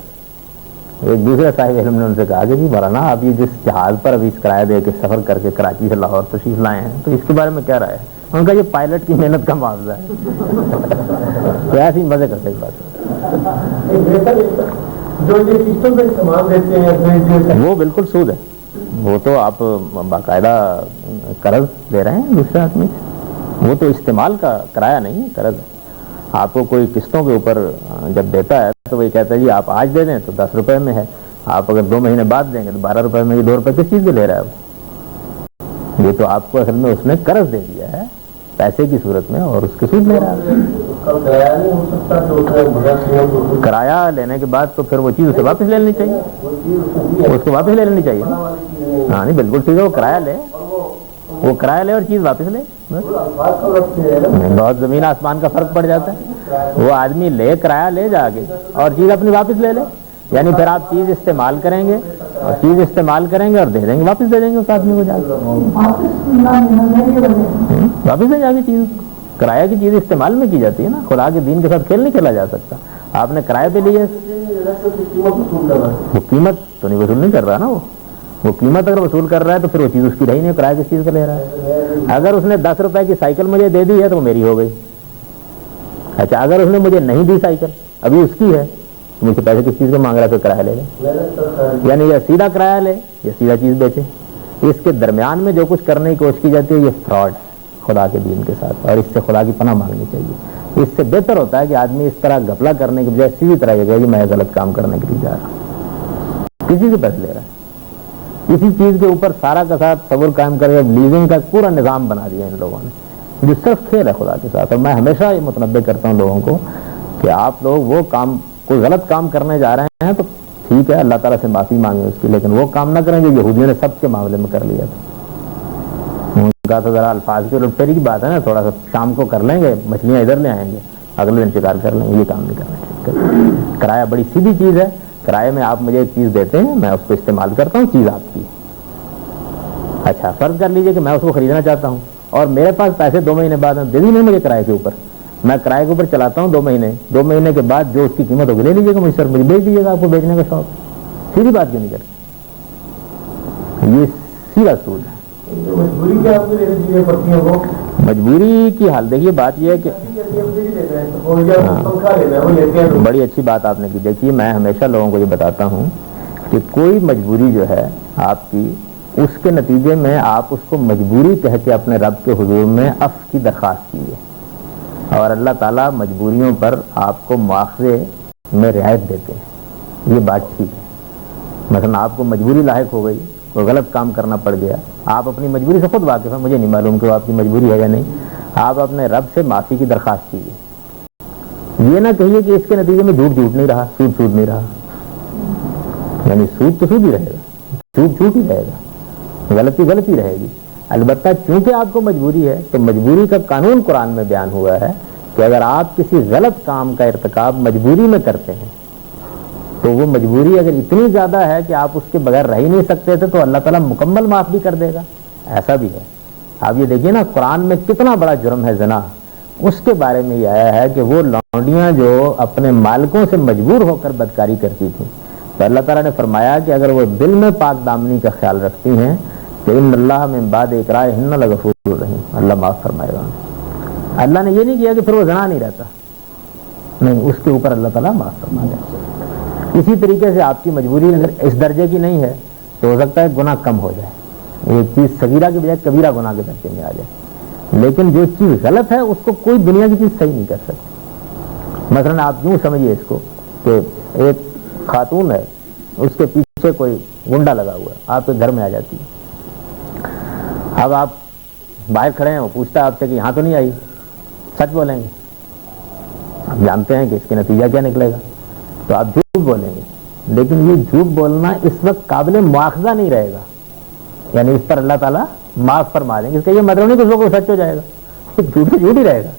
ایک دوسرے صاحب علم نے ان سے کہا کہ جی مولانا آپ یہ جس جہاز پر ابھی اس کرایہ دے کے سفر کر کے کراچی سے لاہور تشریف لائے ہیں تو اس کے بارے میں کیا رائے ہے؟ ان کا یہ پائلٹ کی محنت کا معاوضہ ہے. تو ایسے ہی مزے کرتے اس بات جو یہ سسٹم پہ سامان دیتے ہیں وہ بالکل سود ہے. وہ تو آپ باقاعدہ قرض دے رہے ہیں دوسرے آدمی سے، وہ تو استعمال کا کرایہ نہیں ہے، قرض. آپ کو کوئی قسطوں کے اوپر جب دیتا ہے تو وہ کہتا ہے جی آپ آج دے دیں تو 10 روپے میں ہے، آپ اگر 2 مہینے بعد دیں گے تو 12 روپے میں. یہ 2 روپے کس چیز کے لے رہا ہے وہ؟ یہ تو آپ کو اصل میں اس نے قرض دے دیا ہے. پیسے کی صورت میں اور اس کے سود لے رہا ہے. کرایہ لینے کے بعد تو پھر وہ چیز اسے واپس لے لینی چاہیے, اس کو واپس لے لینی چاہیے. ہاں نہیں بالکل ٹھیک ہے, وہ کرایہ لے اور چیز واپس لے. بہت زمین آسمان کا فرق پڑ جاتا ہے. وہ آدمی لے کرایہ لے جا کے اور چیز اپنی واپس لے لے, یعنی پھر آپ چیز استعمال کریں گے اور دے دیں گے, واپس دے دیں گے اس آدمی کو جا کے, واپس لے جا کے چیز. کرایہ کی چیز استعمال میں کی جاتی ہے نا, خدا کے دین کے ساتھ کھیل نہیں کھیلا جا سکتا. آپ نے کرایہ پہ لی ہے, وہ قیمت تو نہیں وصول نہیں کر رہا نا. وہ قیمت اگر وصول کر رہا ہے تو پھر وہ چیز اس کی رہی نہیں, کرایہ کس چیز کا لے رہا ہے. اگر اس نے 10 روپے کی سائیکل مجھے دے دی ہے تو وہ میری ہو گئی. اچھا اگر اس نے مجھے نہیں دی سائیکل, ابھی اس کی ہے, تو مجھ سے پیسے کس چیز کو مانگ رہا ہے, تو کرایہ لے لے. یعنی یا سیدھا کرایہ لے یا سیدھا چیز بیچے. اس کے درمیان میں جو کچھ کرنے کی کوشش کی جاتی ہے یہ فراڈ ہے خدا کے دین کے ساتھ, اور اس سے خدا کی پناہ مانگنی چاہیے. اس سے بہتر ہوتا ہے کہ آدمی اس طرح گھپلا کرنے کے بجائے سیدھی طرح یہ کہے کہ میں غلط کام کرنے کے لیے جا رہا ہوں, کسی سے پیسے لے رہا ہے. اسی چیز کے اوپر سارا کا ساتھ تصور قائم کر کے لیزنگ کا پورا نظام بنا دیا ان لوگوں نے, جو صرف کھیل ہے خدا کے ساتھ. اور میں ہمیشہ یہ متنبع کرتا ہوں لوگوں کو کہ آپ لوگ وہ کام, کوئی غلط کام کرنے جا رہے ہیں تو ٹھیک ہے, اللہ تعالیٰ سے معافی مانگیں اس کی, لیکن وہ کام نہ کریں جو یہودیوں نے سب کے معاملے میں کر لیا تھا. ان کا تو ذرا الفاظ کی الٹ پھیری کی بات ہے نا, تھوڑا سا شام کو کر لیں گے, مچھلیاں ادھر لے آئیں گے, اگلے دن شکار کر لیں گے, یہ کام نہیں کرنا چاہیے. کرایہ بڑی سیدھی چیز ہے. کرایے میں آپ مجھے ایک چیز دیتے ہیں, میں اس کو استعمال کرتا ہوں, چیز آپ کی. اچھا فرض کر لیجئے کہ میں اس کو خریدنا چاہتا ہوں اور میرے پاس پیسے 2 مہینے بعد دے دی نہیں مجھے کرایے کے اوپر, میں کرایے کے اوپر چلاتا ہوں 2 مہینے کے بعد جو اس کی قیمت ہوگی لے لیجیے گا مجھ سے, مجھے بیچ دیجیے گا. آپ کو بیچنے کا شوق, سیدھی بات کیوں نہیں کرتے؟ یہ سیدھا سود ہے. مجبوری کی حال دیکھیے, بات یہ ہے کہ بڑی اچھی بات آپ نے کی. دیکھیے میں ہمیشہ لوگوں کو یہ بتاتا ہوں کہ کوئی مجبوری جو ہے آپ کی, اس کے نتیجے میں آپ اس کو مجبوری کہہ کے اپنے رب کے حضور میں عفو کی درخواست کیجیے, اور اللہ تعالیٰ مجبوریوں پر آپ کو مواخذے میں رعایت دیتے ہیں. یہ بات ٹھیک ہے. مثلا آپ کو مجبوری لاحق ہو گئی, کوئی غلط کام کرنا پڑ گیا, آپ اپنی مجبوری سے خود واقف ہیں, مجھے نہیں معلوم کہ وہ آپ کی مجبوری ہے یا نہیں, آپ اپنے رب سے معافی کی درخواست کیجیے. یہ نہ کہیے کہ اس کے نتیجے میں جھوٹ نہیں رہا, سود نہیں رہا. یعنی سود تو سود ہی رہے گا, جھوٹ ہی رہے گا, غلطی رہے گی. البتہ چونکہ آپ کو مجبوری ہے تو مجبوری کا قانون قرآن میں بیان ہوا ہے کہ اگر آپ کسی غلط کام کا ارتکاب مجبوری میں کرتے ہیں تو وہ مجبوری اگر اتنی زیادہ ہے کہ آپ اس کے بغیر رہ ہی نہیں سکتے تھے تو اللہ تعالیٰ مکمل معاف بھی کر دے گا. ایسا بھی ہے. آپ یہ دیکھیے نا, قرآن میں کتنا بڑا جرم ہے زنا, اس کے بارے میں یہ آیا ہے کہ وہ لونڈیاں جو اپنے مالکوں سے مجبور ہو کر بدکاری کرتی تھیں تو اللہ تعالیٰ نے فرمایا کہ اگر وہ دل میں پاک دامنی کا خیال رکھتی ہیں تو ان اللہ من بعد اکراہہن لغفور رحیم, اللہ معاف فرمائے گا. اللہ نے یہ نہیں کیا کہ پھر وہ زنا نہیں رہتا, نہیں, اس کے اوپر اللہ تعالیٰ معاف فرما گا. اسی طریقے سے آپ کی مجبوری اگر اس درجے کی نہیں ہے تو ہو سکتا ہے گناہ کم ہو جائے, ایک چیز صغیرہ کے بجائے کبیرہ گناہ کے درجے میں آ جائے. لیکن جو چیز غلط ہے اس کو کوئی دنیا کی چیز صحیح نہیں کر سکتی. مثلا آپ یوں سمجھیے اس کو کہ ایک خاتون ہے, اس کے پیچھے کوئی گنڈا لگا ہوا ہے, آپ کے گھر میں آ جاتی ہے. اب آپ باہر کھڑے ہیں, وہ پوچھتا ہے آپ سے کہ یہاں تو نہیں آئی, سچ بولیں گے؟ آپ جانتے ہیں کہ اس کے نتیجہ کیا نکلے گا, تو آپ جھوٹ بولیں گے. لیکن یہ جھوٹ بولنا اس وقت قابل مواخذہ نہیں رہے گا, یعنی اس پر اللہ تعالیٰ معاف فرما دیں گے. اس کا یہ مطلب نہیں کہ اس وقت سچ ہو جائے گا, جھوٹ تو جھوٹ ہی رہے گا,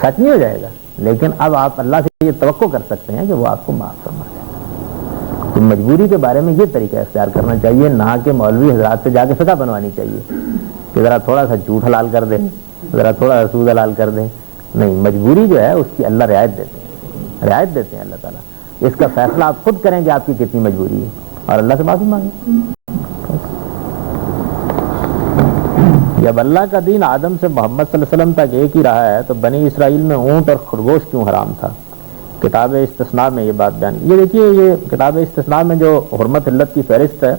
سچ نہیں ہو جائے گا. لیکن اب آپ اللہ سے یہ توقع کر سکتے ہیں کہ وہ آپ کو معاف فرما دیں. تو مجبوری کے بارے میں یہ طریقہ اختیار کرنا چاہیے, نہ کہ مولوی حضرات سے جا کے فقہ بنوانی چاہیے کہ ذرا تھوڑا سا جھوٹ حلال کر دیں, ذرا تھوڑا سا سود حلال کر دیں. نہیں, مجبوری جو ہے اس کی اللہ رعایت دیتے ہیں اللہ تعالیٰ. اس کا فیصلہ آپ خود کریں کہ آپ کی کتنی مجبوری ہے, اور اللہ سے معافی مانگیں. جب اللہ کا دین آدم سے محمد صلی اللہ علیہ وسلم تک ایک ہی رہا ہے تو بنی اسرائیل میں اونٹ اور خرگوش کیوں حرام تھا؟ کتاب استثناء میں یہ بات بیان. یہ دیکھیے, یہ کتاب استثناء میں جو حرمت علت کی فہرست ہے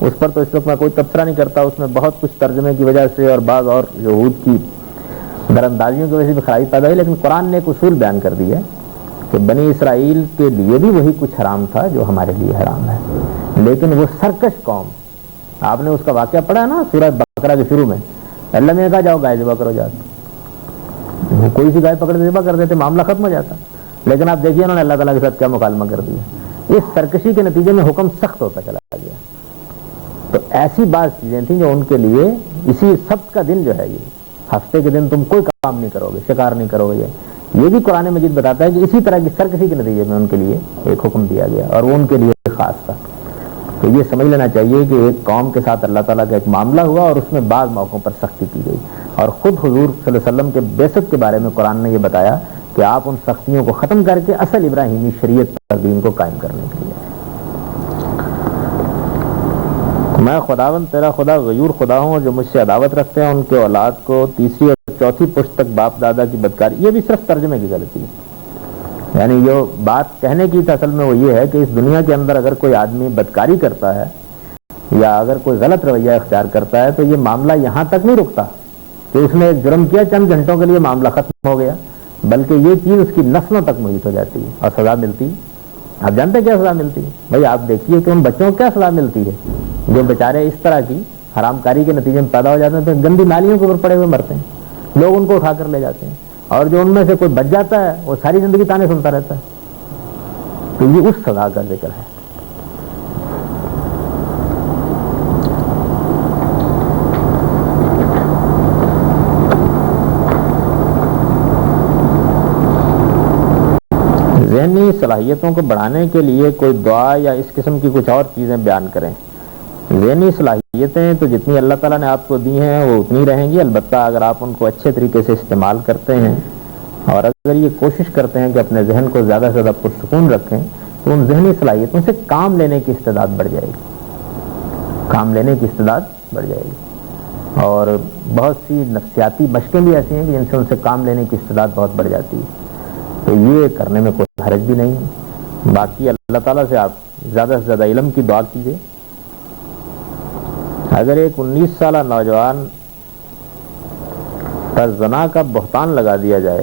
اس پر تو اس وقت میں کوئی تبصرہ نہیں کرتا. اس میں بہت کچھ ترجمے کی وجہ سے اور بعض اور یہود کی دراندازیوں کی وجہ سے بھی خرابی پیدا ہوئی, لیکن قرآن نے ایک اصول بیان کر دیا کہ بنی اسرائیل کے لیے بھی وہی کچھ حرام تھا جو ہمارے لیے حرام ہے. لیکن وہ سرکش قوم, آپ نے اس کا واقعہ پڑھا نا سورہ بقرہ کے شروع میں, اللہ نے کہا جاؤ گائے ذبح کرو جا کے، وہ کوئی سی گائے پکڑ کے ذبح کر دیتے، معاملہ ختم ہو جاتا. لیکن آپ دیکھیے انہوں نے اللہ تعالیٰ کے ساتھ کیا مکالمہ کر دیا. اس سرکشی کے نتیجے میں حکم سخت ہوتا چلا گیا. تو ایسی بعض چیزیں تھیں جو ان کے لیے اسی سبت کا دن جو ہے، یہ ہفتے کے دن تم کوئی کام نہیں کرو گے، شکار نہیں کرو گے، یہ بھی قرآن مجید بتاتا ہے کہ اسی طرح کی سرکشی کے نتیجے میں ان کے لیے ایک حکم دیا گیا اور وہ ان کے لیے خاص تھا. تو یہ سمجھ لینا چاہیے کہ ایک قوم کے ساتھ اللہ تعالیٰ کا ایک معاملہ ہوا اور اس میں بعض موقعوں پر سختی کی گئی. اور خود حضور صلی اللہ علیہ وسلم کے بعثت کے بارے میں قرآن نے یہ بتایا کہ آپ ان سختیوں کو ختم کر کے اصل ابراہیمی شریعت پر دین کو قائم کرنے کے لیے. میں خداوند تیرا خدا غیور خدا ہوں، اور جو مجھ سے عداوت رکھتے ہیں ان کے اولاد کو تیسری اور چوتھی پشت تک باپ دادا کی بدکاری. یہ بھی صرف ترجمے کی غلطی ہے، یعنی جو بات کہنے کی تھی اصل میں وہ یہ ہے کہ اس دنیا کے اندر اگر کوئی آدمی بدکاری کرتا ہے یا اگر کوئی غلط رویہ اختیار کرتا ہے تو یہ معاملہ یہاں تک نہیں رکتا کہ اس نے ایک جرم کیا چند گھنٹوں کے لیے معاملہ ختم ہو گیا، بلکہ یہ چیز اس کی نسلوں تک محیط ہو جاتی ہے اور سزا ملتی. آپ جانتے ہیں کیا سزا ملتی ہے؟ بھائی آپ دیکھیے کہ ان بچوں کو کیا سزا ملتی ہے جو بیچارے اس طرح کی حرام کاری کے نتیجے میں پیدا ہو جاتے ہیں، تو گندی نالیوں کے اوپر پڑے ہوئے مرتے ہیں، لوگ ان کو اٹھا کر لے جاتے ہیں، اور جو ان میں سے کوئی بچ جاتا ہے وہ ساری زندگی تانے سنتا رہتا ہے. تو یہ اس سزا کا ذکر ہے. ذہنی صلاحیتوں کو بڑھانے کے لیے کوئی دعا یا اس قسم کی کچھ اور چیزیں بیان کریں. ذہنی صلاحیتیں تو جتنی اللہ تعالیٰ نے آپ کو دی ہیں وہ اتنی رہیں گی، البتہ اگر آپ ان کو اچھے طریقے سے استعمال کرتے ہیں اور اگر یہ کوشش کرتے ہیں کہ اپنے ذہن کو زیادہ سے زیادہ پرسکون رکھیں تو ان ذہنی صلاحیتوں سے کام لینے کی استعداد بڑھ جائے گی، کام لینے کی استعداد بڑھ جائے گی. اور بہت سی نفسیاتی مشقیں بھی ایسی ہیں کہ جن سے ان سے کام لینے کی استعداد بہت بڑھ جاتی ہے. تو یہ کرنے میں کوئی حرج بھی نہیں ہے. باقی اللہ تعالیٰ سے آپ زیادہ سے زیادہ علم کی دعا کیجیے. اگر ایک 19 سالہ نوجوان پر زنا کا بہتان لگا دیا جائے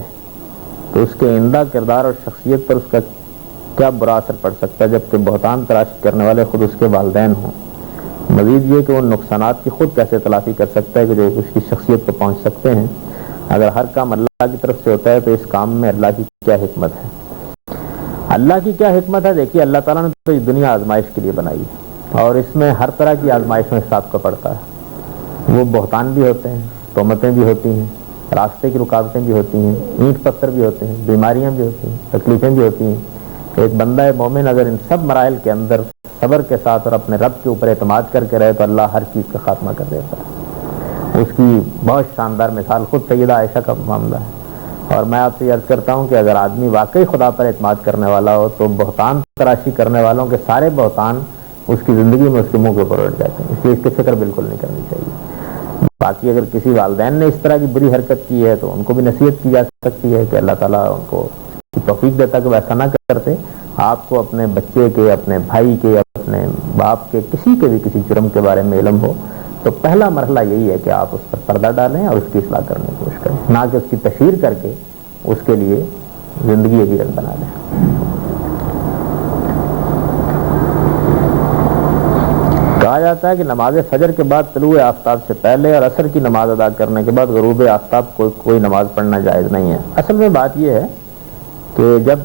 تو اس کے آئندہ کردار اور شخصیت پر اس کا کیا برا اثر پڑ سکتا ہے، جبکہ بہتان تراشی کرنے والے خود اس کے والدین ہوں. مزید یہ کہ وہ نقصانات کی خود کیسے تلافی کر سکتا ہے کہ جو اس کی شخصیت کو پہنچ سکتے ہیں. اگر ہر کام اللہ کی طرف سے ہوتا ہے تو اس کام میں اللہ کی کیا حکمت ہے؟ اللہ کی کیا حکمت ہے؟ دیکھیے اللہ تعالیٰ نے تو اس دنیا آزمائش کے لیے بنائی ہے اور اس میں ہر طرح کی آزمائش میں حساب کا پڑتا ہے. وہ بہتان بھی ہوتے ہیں، تہمتیں بھی ہوتی ہیں، راستے کی رکاوٹیں بھی ہوتی ہیں، اینٹ پتھر بھی ہوتے ہیں، بیماریاں بھی ہوتی ہیں، تکلیفیں بھی ہوتی ہیں. ایک بندہ مومن اگر ان سب مراحل کے اندر صبر کے ساتھ اور اپنے رب کے اوپر اعتماد کر کے رہے تو اللہ ہر چیز کا خاتمہ کر دیتا ہے. اس کی بہت شاندار مثال خود سیدہ عائشہ کا معاملہ ہے. اور میں آپ سے عرض کرتا ہوں کہ اگر آدمی واقعی خدا پر اعتماد کرنے والا ہو تو بہتان تراشی کرنے والوں کے سارے بہتان اس کی زندگی میں اس کے منہ کے اوپر اٹھ جاتے ہیں. اس لیے اس کی فکر بالکل نہیں کرنی چاہیے. باقی اگر کسی والدین نے اس طرح کی بری حرکت کی ہے تو ان کو بھی نصیحت کی جا سکتی ہے کہ اللہ تعالیٰ ان کو توفیق دیتا کہ وہ ایسا نہ کرتے. آپ کو اپنے بچے کے، اپنے بھائی کے، اپنے باپ کے، کسی کے بھی کسی جرم کے بارے میں علم ہو تو پہلا مرحلہ یہی ہے کہ آپ اس پر پردہ ڈالیں اور اس کی اصلاح کرنے کی کوشش کریں، نہ کہ اس کی تشہیر کر کے اس کے لیے زندگی حقیقت بنا دیں. کہا جاتا ہے کہ نماز فجر کے بعد طلوع آفتاب سے پہلے اور عصر کی نماز ادا کرنے کے بعد غروب آفتاب کوئی نماز پڑھنا جائز نہیں ہے. اصل میں بات یہ ہے کہ جب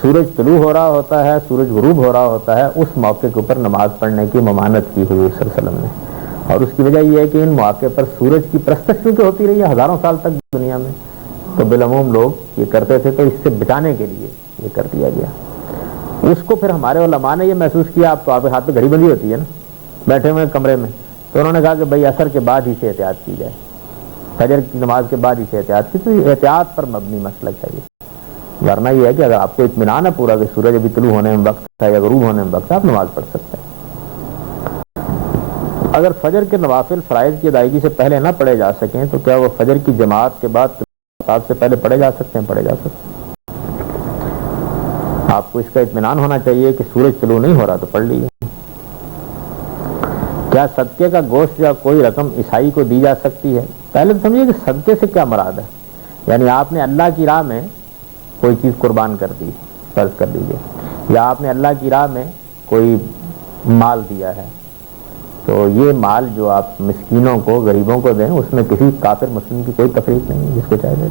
سورج طلوع ہو رہا ہوتا ہے، سورج غروب ہو رہا ہوتا ہے، اس موقع کے اوپر نماز پڑھنے کی ممانعت کی حضور صلی اللہ علیہ وسلم نے. اور اس کی وجہ یہ ہے کہ ان مواقع پر سورج کی پرستش کیونکہ ہوتی رہی ہے ہزاروں سال تک دنیا میں، تو بالعموم لوگ یہ کرتے تھے، تو اس سے بچانے کے لیے یہ کر دیا گیا. اس کو پھر ہمارے علماء نے یہ محسوس کیا، آپ تو آپ کے ہاتھ پہ گھڑی بندی ہوتی ہے نا بیٹھے ہوئے کمرے میں، تو انہوں نے کہا کہ بھائی عصر کے بعد ہی سے احتیاط کی جائے، فجر کی نماز کے بعد ہی سے احتیاط کی. تو یہ احتیاط پر مبنی مسلک ہے. ورنہ یہ ہے کہ اگر آپ کو اطمینان ہے پورا کہ سورج ابھی طلوع ہونے میں وقت ہے یا غروب ہونے میں وقت ہے، آپ نماز پڑھ سکتے ہیں. اگر فجر کے نوافل فرائض کی ادائیگی سے پہلے نہ پڑھے جا سکیں تو کیا وہ فجر کی جماعت کے بعد آفتاب سے پہلے پڑھے جا سکتے ہیں؟ پڑھے جا سکتے ہیں. آپ کو اس کا اطمینان ہونا چاہیے کہ سورج طلوع نہیں ہو رہا تو پڑھ لیجیے. کیا صدقے کا گوشت یا کوئی رقم عیسائی کو دی جا سکتی ہے؟ پہلے تو سمجھیے کہ صدقے سے کیا مراد ہے. یعنی آپ نے اللہ کی راہ میں کوئی چیز قربان کر دی، فرض کر لیجیے، یا آپ نے اللہ کی راہ میں کوئی مال دیا ہے تو یہ مال جو آپ مسکینوں کو غریبوں کو دیں اس میں کسی کافر مسلم کی کوئی تفریق نہیں ہے، جس کو چاہے دے۔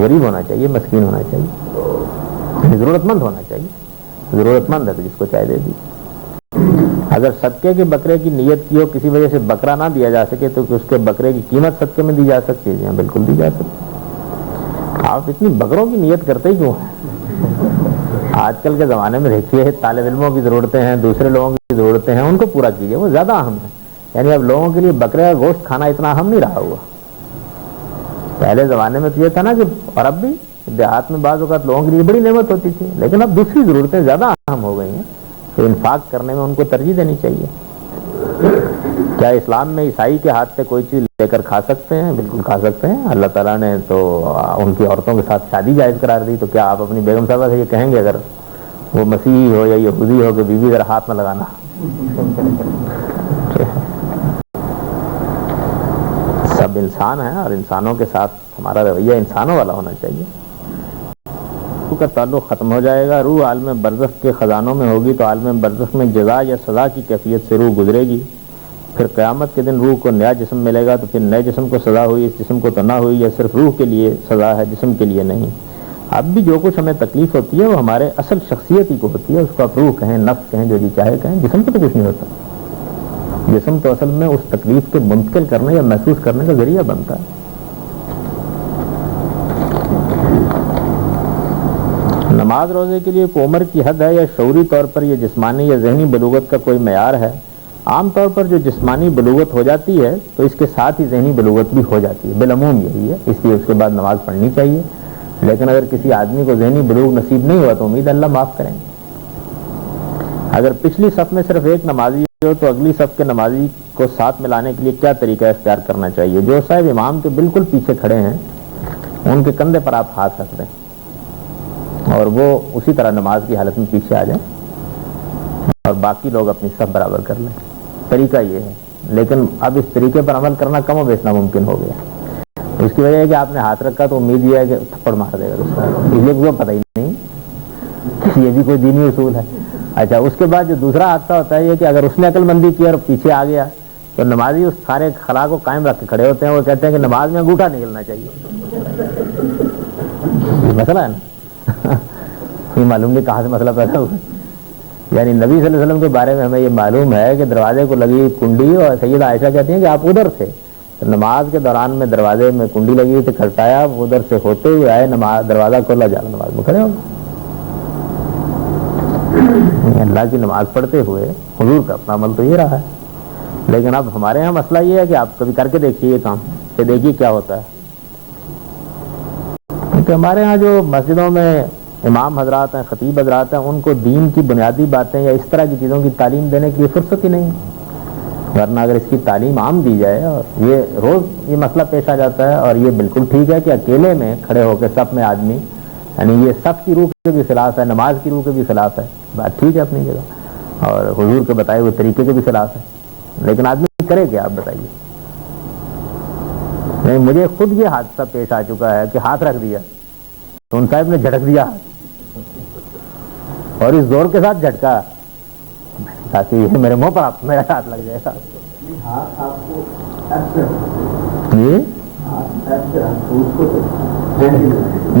غریب ہونا چاہیے، مسکین ہونا چاہیے، ضرورت مند ہونا چاہیے، ضرورت مند ہے تو جس کو چاہے دے دی۔ اگر صدقے کے بکرے کی نیت کی ہو، کسی وجہ سے بکرا نہ دیا جا سکے، تو اس کے بکرے کی قیمت صدقے میں دی جا سکتی ہے؟ بالکل دی جا سکتی۔ آپ اتنی بکروں کی نیت کرتے ہی کیوں ہیں؟ آج کل کے زمانے میں دیکھیے طالب علموں کی ضرورتیں ہیں، دوسرے لوگوں کی ضرورتیں ہیں، ان کو پورا کیجیے، وہ زیادہ اہم ہے۔ یعنی اب لوگوں کے لیے بکرے کا گوشت کھانا اتنا اہم نہیں رہا ہوا۔ پہلے زمانے میں تو یہ تھا نا کہ، اور اب بھی دیہات میں بعض اوقات لوگوں کے لیے بڑی نعمت ہوتی تھی، لیکن اب دوسری ضرورتیں زیادہ اہم ہو گئی ہیں، تو انفاق کرنے میں ان کو ترجیح دینی چاہیے۔ کیا اسلام میں عیسائی کے ہاتھ سے کوئی چیز لے کر کھا سکتے ہیں؟ بالکل کھا سکتے ہیں۔ اللہ تعالیٰ نے تو ان کی عورتوں کے ساتھ شادی جائز قرار دی، تو کیا آپ اپنی بیگم صاحبہ سے یہ کہیں گے اگر وہ مسیحی ہو یا یہودی ہو کہ بیوی ذرا ہاتھ نہ لگانا؟ سب انسان ہیں اور انسانوں کے ساتھ ہمارا رویہ انسانوں والا ہونا چاہیے۔ روح کا تعلق ختم ہو جائے گا، روح عالم برزخ کے خزانوں میں ہوگی، تو عالم برزخ میں جزا یا سزا کی کیفیت سے روح گزرے گی۔ پھر قیامت کے دن روح کو نیا جسم ملے گا، تو پھر نئے جسم کو سزا ہوئی، اس جسم کو تو نہ ہوئی، یا صرف روح کے لیے سزا ہے، جسم کے لیے نہیں۔ اب بھی جو کچھ ہمیں تکلیف ہوتی ہے وہ ہمارے اصل شخصیت ہی کو ہوتی ہے، اس کو آپ روح کہیں، نفس کہیں، جو جی چاہے کہیں، جسم کو تو کچھ نہیں ہوتا۔ جسم تو اصل میں اس تکلیف کے منتقل کرنے یا محسوس کرنے کا ذریعہ بنتا ہے۔ نماز روزے کے لیے کوئی عمر کی حد ہے، یا شعوری طور پر یہ جسمانی یا ذہنی بلوغت کا کوئی معیار ہے؟ عام طور پر جو جسمانی بلوغت ہو جاتی ہے تو اس کے ساتھ ہی ذہنی بلوغت بھی ہو جاتی ہے، بالعموم یہی ہے، اس لیے اس کے بعد نماز پڑھنی چاہیے۔ لیکن اگر کسی آدمی کو ذہنی بلوغ نصیب نہیں ہوا تو امید اللہ معاف کریں گے۔ اگر پچھلی صف میں صرف ایک نمازی ہو تو اگلی صف کے نمازی کو ساتھ ملانے کے لیے کیا طریقہ اختیار کرنا چاہیے؟ جو صاحب امام کے بالکل پیچھے کھڑے ہیں ان کے کندھے پر آپ ہاتھ رکھ دیں اور وہ اسی طرح نماز کی حالت میں پیچھے آ جائیں اور باقی لوگ اپنی صف برابر کر لیں۔ طریقہ یہ ہے، لیکن اب اس طریقے پر عمل کرنا کم و بیش ناممکن ہو گیا۔ اس کی وجہ ہے کہ آپ نے ہاتھ رکھا تو امید یہ ہے کہ تھپڑ مار دے گا دوسرا، اس لیے وہ پتہ ہی نہیں یہ بھی کوئی دینی اصول ہے۔ اچھا، اس کے بعد جو دوسرا حادثہ ہوتا ہے یہ کہ اگر اس نے عقل مندی کی اور پیچھے آ گیا تو نمازی اس سارے خلا کو قائم رکھ کے کھڑے ہوتے ہیں، وہ کہتے ہیں کہ نماز میں انگوٹھا نہیں ہلنا چاہیے۔ یہ مسئلہ ہے نا، یہ معلوم نہیں کہاں سے مسئلہ پیدا ہوا۔ یعنی نبی صلی اللہ علیہ وسلم کے بارے میں ہمیں یہ معلوم ہے کہ دروازے کو لگی کنڈی، اور سیدہ عائشہ کہتی ہیں کہ آپ ادھر تھے، تو نماز کے دوران میں دروازے میں کنڈی لگی ہوئی تھی، کھٹکھٹایا، ادھر سے ہوتے ہوئے آئے، نماز دروازہ کھولا، جا نماز میں کھڑے ہو گئے۔ اللہ کی نماز پڑھتے ہوئے حضور کا اپنا عمل تو یہ رہا ہے۔ لیکن اب ہمارے ہاں مسئلہ یہ ہے کہ آپ کبھی کر کے دیکھیے یہ کام، کہ دیکھیے کیا ہوتا ہے۔ کیونکہ ہمارے ہاں جو مسجدوں میں امام حضرات ہیں، خطیب حضرات ہیں، ان کو دین کی بنیادی باتیں یا اس طرح کی چیزوں کی تعلیم دینے کی فرصت ہی نہیں، ورنہ اگر اس کی تعلیم عام دی جائے، اور یہ روز یہ مسئلہ پیش آ جاتا ہے، اور یہ بالکل ٹھیک ہے کہ اکیلے میں کھڑے ہو کے صف میں آدمی، یعنی یہ صف کی روح کے بھی خلاف ہے، نماز کی روح کے بھی خلاف ہے، بات ٹھیک ہے اپنی جگہ، اور حضور کے بتائے ہوئے طریقے کے بھی خلاف ہے، لیکن آدمی کرے کیا آپ بتائیے؟ نہیں، مجھے خود یہ حادثہ پیش آ چکا ہے کہ ہاتھ رکھ دیا تو ان صاحب نے جھٹک دیا، اور اس زور کے ساتھ جھٹکا تاکہ یہ میرے منہ پر میرا ہاتھ لگ جائے گا۔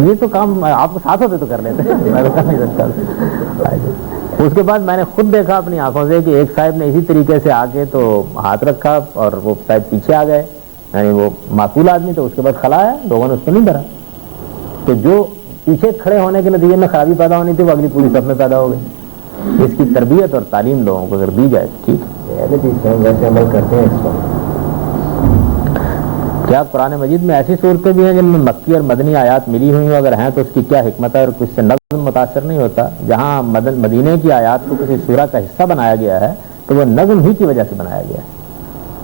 یہ تو کام آپ کو ساتھ ہوتے تو کر لیتے، میں تو کر نہیں سکتا۔ اس کے بعد میں نے خود دیکھا اپنی آنکھوں سے کہ ایک صاحب نے اسی طریقے سے آ کے تو ہاتھ رکھا اور وہ صاحب پیچھے آ گئے، یعنی وہ معقول آدمی تو، اس کے بعد کھلا ہے، لوگوں نے اس کو نہیں ڈرا، تو جو پیچھے کھڑے ہونے کے نتیجے میں خرابی پیدا ہونی تھی وہ اگلی پوری صف میں پیدا ہو گئی۔ اس کی تربیت اور تعلیم لوگوں کو اگر دی جائے تو ٹھیک ہے۔ ویسے عمل کرتے ہیں اس پر۔ کیا قرآن مجید میں ایسی صورتیں بھی ہیں جن میں مکی اور مدنی آیات ملی ہوئی ہوں؟ اگر ہیں تو اس کی کیا حکمت ہے اور کچھ سے نظم متاثر نہیں ہوتا؟ جہاں مدینے کی آیات کو کسی سورہ کا حصہ بنایا گیا ہے تو وہ نظم ہی کی وجہ سے بنایا گیا ہے،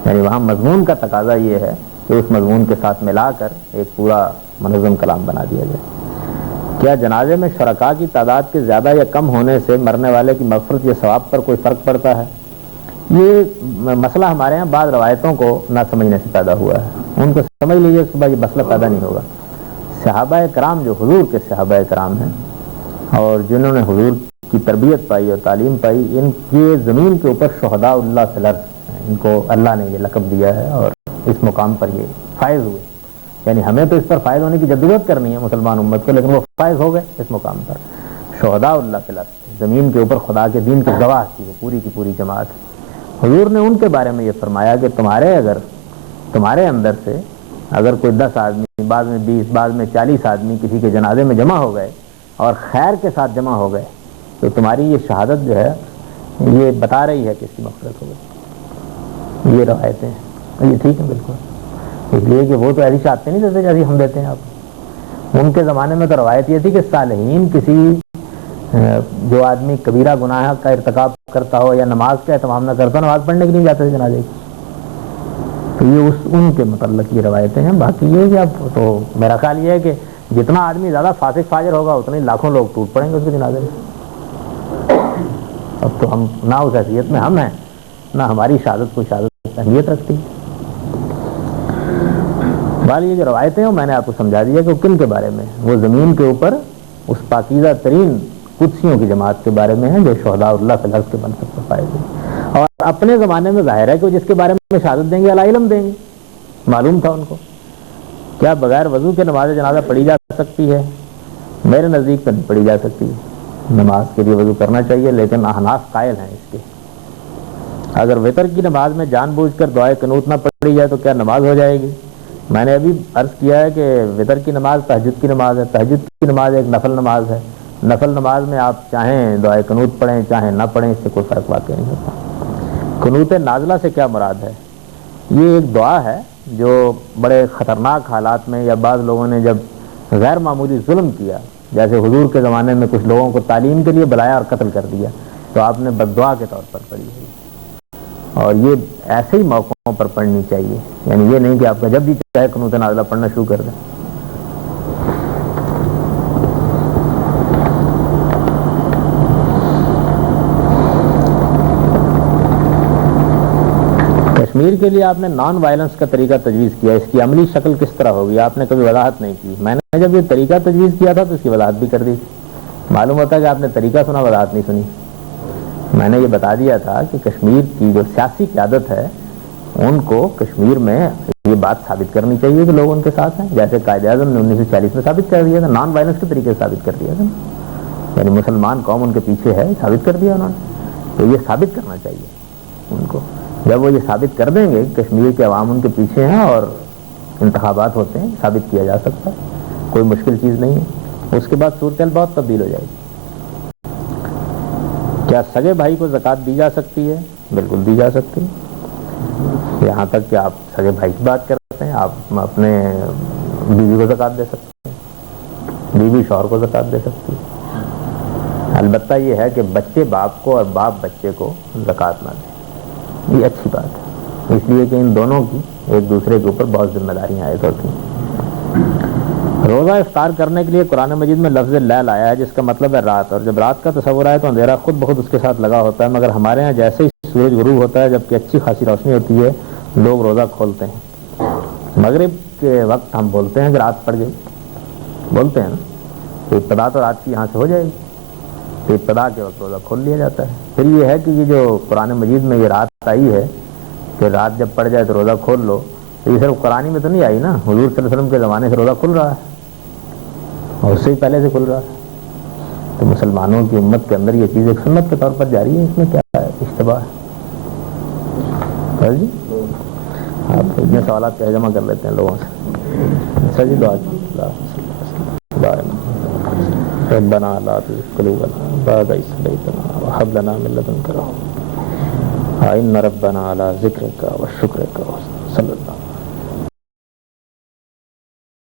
یعنی وہاں مضمون کا تقاضا یہ ہے کہ اس مضمون کے ساتھ ملا کر ایک پورا منظم کلام بنا دیا جائے۔ کیا جنازے میں شرکاء کی تعداد کے زیادہ یا کم ہونے سے مرنے والے کی مغفرت یا ثواب پر کوئی فرق پڑتا ہے؟ یہ مسئلہ ہمارے ہاں بعض روایتوں کو نہ سمجھنے سے پیدا ہوا ہے، ان کو سمجھ لیجیے، اس کے بعد یہ مسئلہ پیدا نہیں ہوگا۔ صحابہ کرام جو حضور کے صحابہ کرام ہیں اور جنہوں نے حضور کی تربیت پائی اور تعلیم پائی، ان کے زمین کے اوپر شہداء اللہ فی الارض ہیں، ان کو اللہ نے یہ لقب دیا ہے اور اس مقام پر یہ فائز ہوئے. یعنی ہمیں تو اس پر فائز ہونے کی جدوجہد کرنی ہے مسلمان امت کو، لیکن وہ فائز ہو گئے اس مقام پر. شہداء اللہ فی الارض، زمین کے اوپر خدا کے دین کی گواہ تھی وہ پوری کی پوری جماعت. حضور نے ان کے بارے میں یہ فرمایا کہ تمہارے اندر سے اگر کوئی 10 آدمی، بعد میں 20، بعد میں 40 آدمی کسی کے جنازے میں جمع ہو گئے اور خیر کے ساتھ جمع ہو گئے تو تمہاری یہ شہادت جو ہے یہ بتا رہی ہے کہ اس کی مغفرت ہو گئی. یہ روایتیں ہیں، یہ ٹھیک ہے بالکل، اس لیے کہ وہ تو ایسی شہادتیں نہیں دیتے جیسی ہم دیتے ہیں. آپ ان کے زمانے میں تو روایت یہ تھی کہ صالحین کسی جو آدمی کبیرہ گناہ کا ارتکاب کرتا ہو یا نماز کا اہتمام نہ کرتا ہو، نماز پڑھنے کے لیے جاتے تھے جنازے کی. تو یہ ان کے متعلق یہ روایتیں ہیں. باقی یہ کہ اب تو میرا خیال یہ ہے کہ جتنا آدمی زیادہ فاسق فاجر ہوگا اتنے لاکھوں لوگ ٹوٹ پڑیں گے اس کے جنازے میں. اب تو ہم نہ اس حیثیت میں ہم ہیں، نہ ہماری شہادت کو شہادت اہمیت رکھتی. بال یہ جو روایتیں ہیں میں نے آپ کو سمجھا دیا کہ وہ کن کے بارے میں، وہ زمین کے اوپر اس پاکیزہ ترین قدسیوں کی جماعت کے بارے میں ہیں جو شہداء اللہ فی الارض کے منصب پر فائز ہوئے. اور اپنے زمانے میں ظاہر ہے کہ وہ جس کے بارے میں شہادت دیں گے علی علم دیں گے. معلوم تھا ان کو. کیا بغیر وضو کے نماز جنازہ پڑھی جا سکتی ہے؟ میرے نزدیک تو نہیں پڑھی جا سکتی. نماز کے لیے وضو کرنا چاہیے، لیکن احناف قائل ہیں اس کے. اگر وتر کی نماز میں جان بوجھ کر دعائے قنوت نہ پڑھی جائے تو کیا نماز ہو جائے گی؟ میں نے ابھی عرض کیا ہے کہ وتر کی نماز تہجد کی نماز ہے. تہجد کی نماز ایک نفل نماز ہے. نفل نماز میں آپ چاہیں دعائے قنوت پڑھیں چاہیں نہ پڑھیں، اس سے کوئی فرق واقع نہیں ہوتا. قنوت نازلہ سے کیا مراد ہے؟ یہ ایک دعا ہے جو بڑے خطرناک حالات میں یا بعض لوگوں نے جب غیر معمولی ظلم کیا، جیسے حضور کے زمانے میں کچھ لوگوں کو تعلیم کے لیے بلایا اور قتل کر دیا، تو آپ نے بد دعا کے طور پر پڑھی ہے. اور یہ ایسے ہی موقعوں پر پڑھنی چاہیے. یعنی یہ نہیں کہ آپ کا جب بھی چاہے قنوت نازلہ پڑھنا شروع کر دیں. کشمیر کے لیے آپ نے نان وائلنس کا طریقہ تجویز کیا، اس کی عملی شکل کس طرح ہوگی؟ آپ نے کبھی وضاحت نہیں کی. میں نے جب یہ طریقہ تجویز کیا تھا تو اس کی وضاحت بھی کر دی. معلوم ہوتا ہے کہ آپ نے طریقہ سنا، وضاحت نہیں سنی. میں نے یہ بتا دیا تھا کہ کشمیر کی جو سیاسی قیادت ہے ان کو کشمیر میں یہ بات ثابت کرنی چاہیے کہ لوگ ان کے ساتھ ہیں، جیسے قائد اعظم نے 1940 میں ثابت کر دیا تھا، نان وائلنس کے طریقے سے ثابت کر دیا تھا. یعنی مسلمان قوم ان کے پیچھے ہے، ثابت کر دیا انہوں نے. تو یہ ثابت کرنا چاہیے ان کو. جب وہ یہ ثابت کر دیں گے کشمیر کے عوام ان کے پیچھے ہیں اور انتخابات ہوتے ہیں، ثابت کیا جا سکتا ہے، کوئی مشکل چیز نہیں ہے. اس کے بعد صورتحال بہت تبدیل ہو جائے گی. کیا سگے بھائی کو زکوٰۃ دی جا سکتی ہے؟ بالکل دی جا سکتی ہے. یہاں تک کہ آپ سگے بھائی کی بات کرتے ہیں، آپ اپنے بیوی کو زکوٰۃ دے سکتے ہیں، بیوی شوہر کو زکوٰۃ دے سکتی ہے. البتہ یہ ہے کہ بچے باپ کو اور باپ بچے کو زکوٰۃ نہ دیں. یہ اچھی بات ہے، اس لیے کہ ان دونوں کی ایک دوسرے کے اوپر بہت ذمہ داریاں عائد ہوتی ہیں. روزہ افطار کرنے کے لیے قرآن مجید میں لفظ لیل آیا ہے جس کا مطلب ہے رات، اور جب رات کا تصور آئے تو اندھیرا خود بخود اس کے ساتھ لگا ہوتا ہے. مگر ہمارے ہاں جیسے ہی سورج غروب ہوتا ہے جبکہ اچھی خاصی روشنی ہوتی ہے لوگ روزہ کھولتے ہیں. مغرب کے وقت ہم بولتے ہیں کہ رات پڑ گئی، بولتے ہیں نا، تو ابتدا تو رات کی یہاں سے ہو جائے گی، تو ابتدا کے وقت روزہ کھول لیا جاتا ہے. پھر یہ ہے کہ یہ جو قرآن مجید میں یہ رات آئی ہے کہ رات جب پڑ جائے تو روزہ کھول لو، تو یہ صرف قرآن میں تو نہیں آئی نا، حضور صلی اللہ علیہ وسلم کے زمانے سے روزہ کھل رہا ہے اور اس سے ہی پہلے سے کھل رہا ہے. تو مسلمانوں کی امت کے اندر یہ چیز ایک سنت کے طور پر جاری ہے، اس میں کیا ہے اشتباہ ہے؟ جی آپ اتنے سوالات کیا جمع کر لیتے ہیں لوگوں سے. اچھا جی، دعا ربنا لا تزغ قلوبنا بعد إذ هديتنا وهب لنا من لدنك رحمة إن ربنا على ذكرك وشكرك صلی اللہ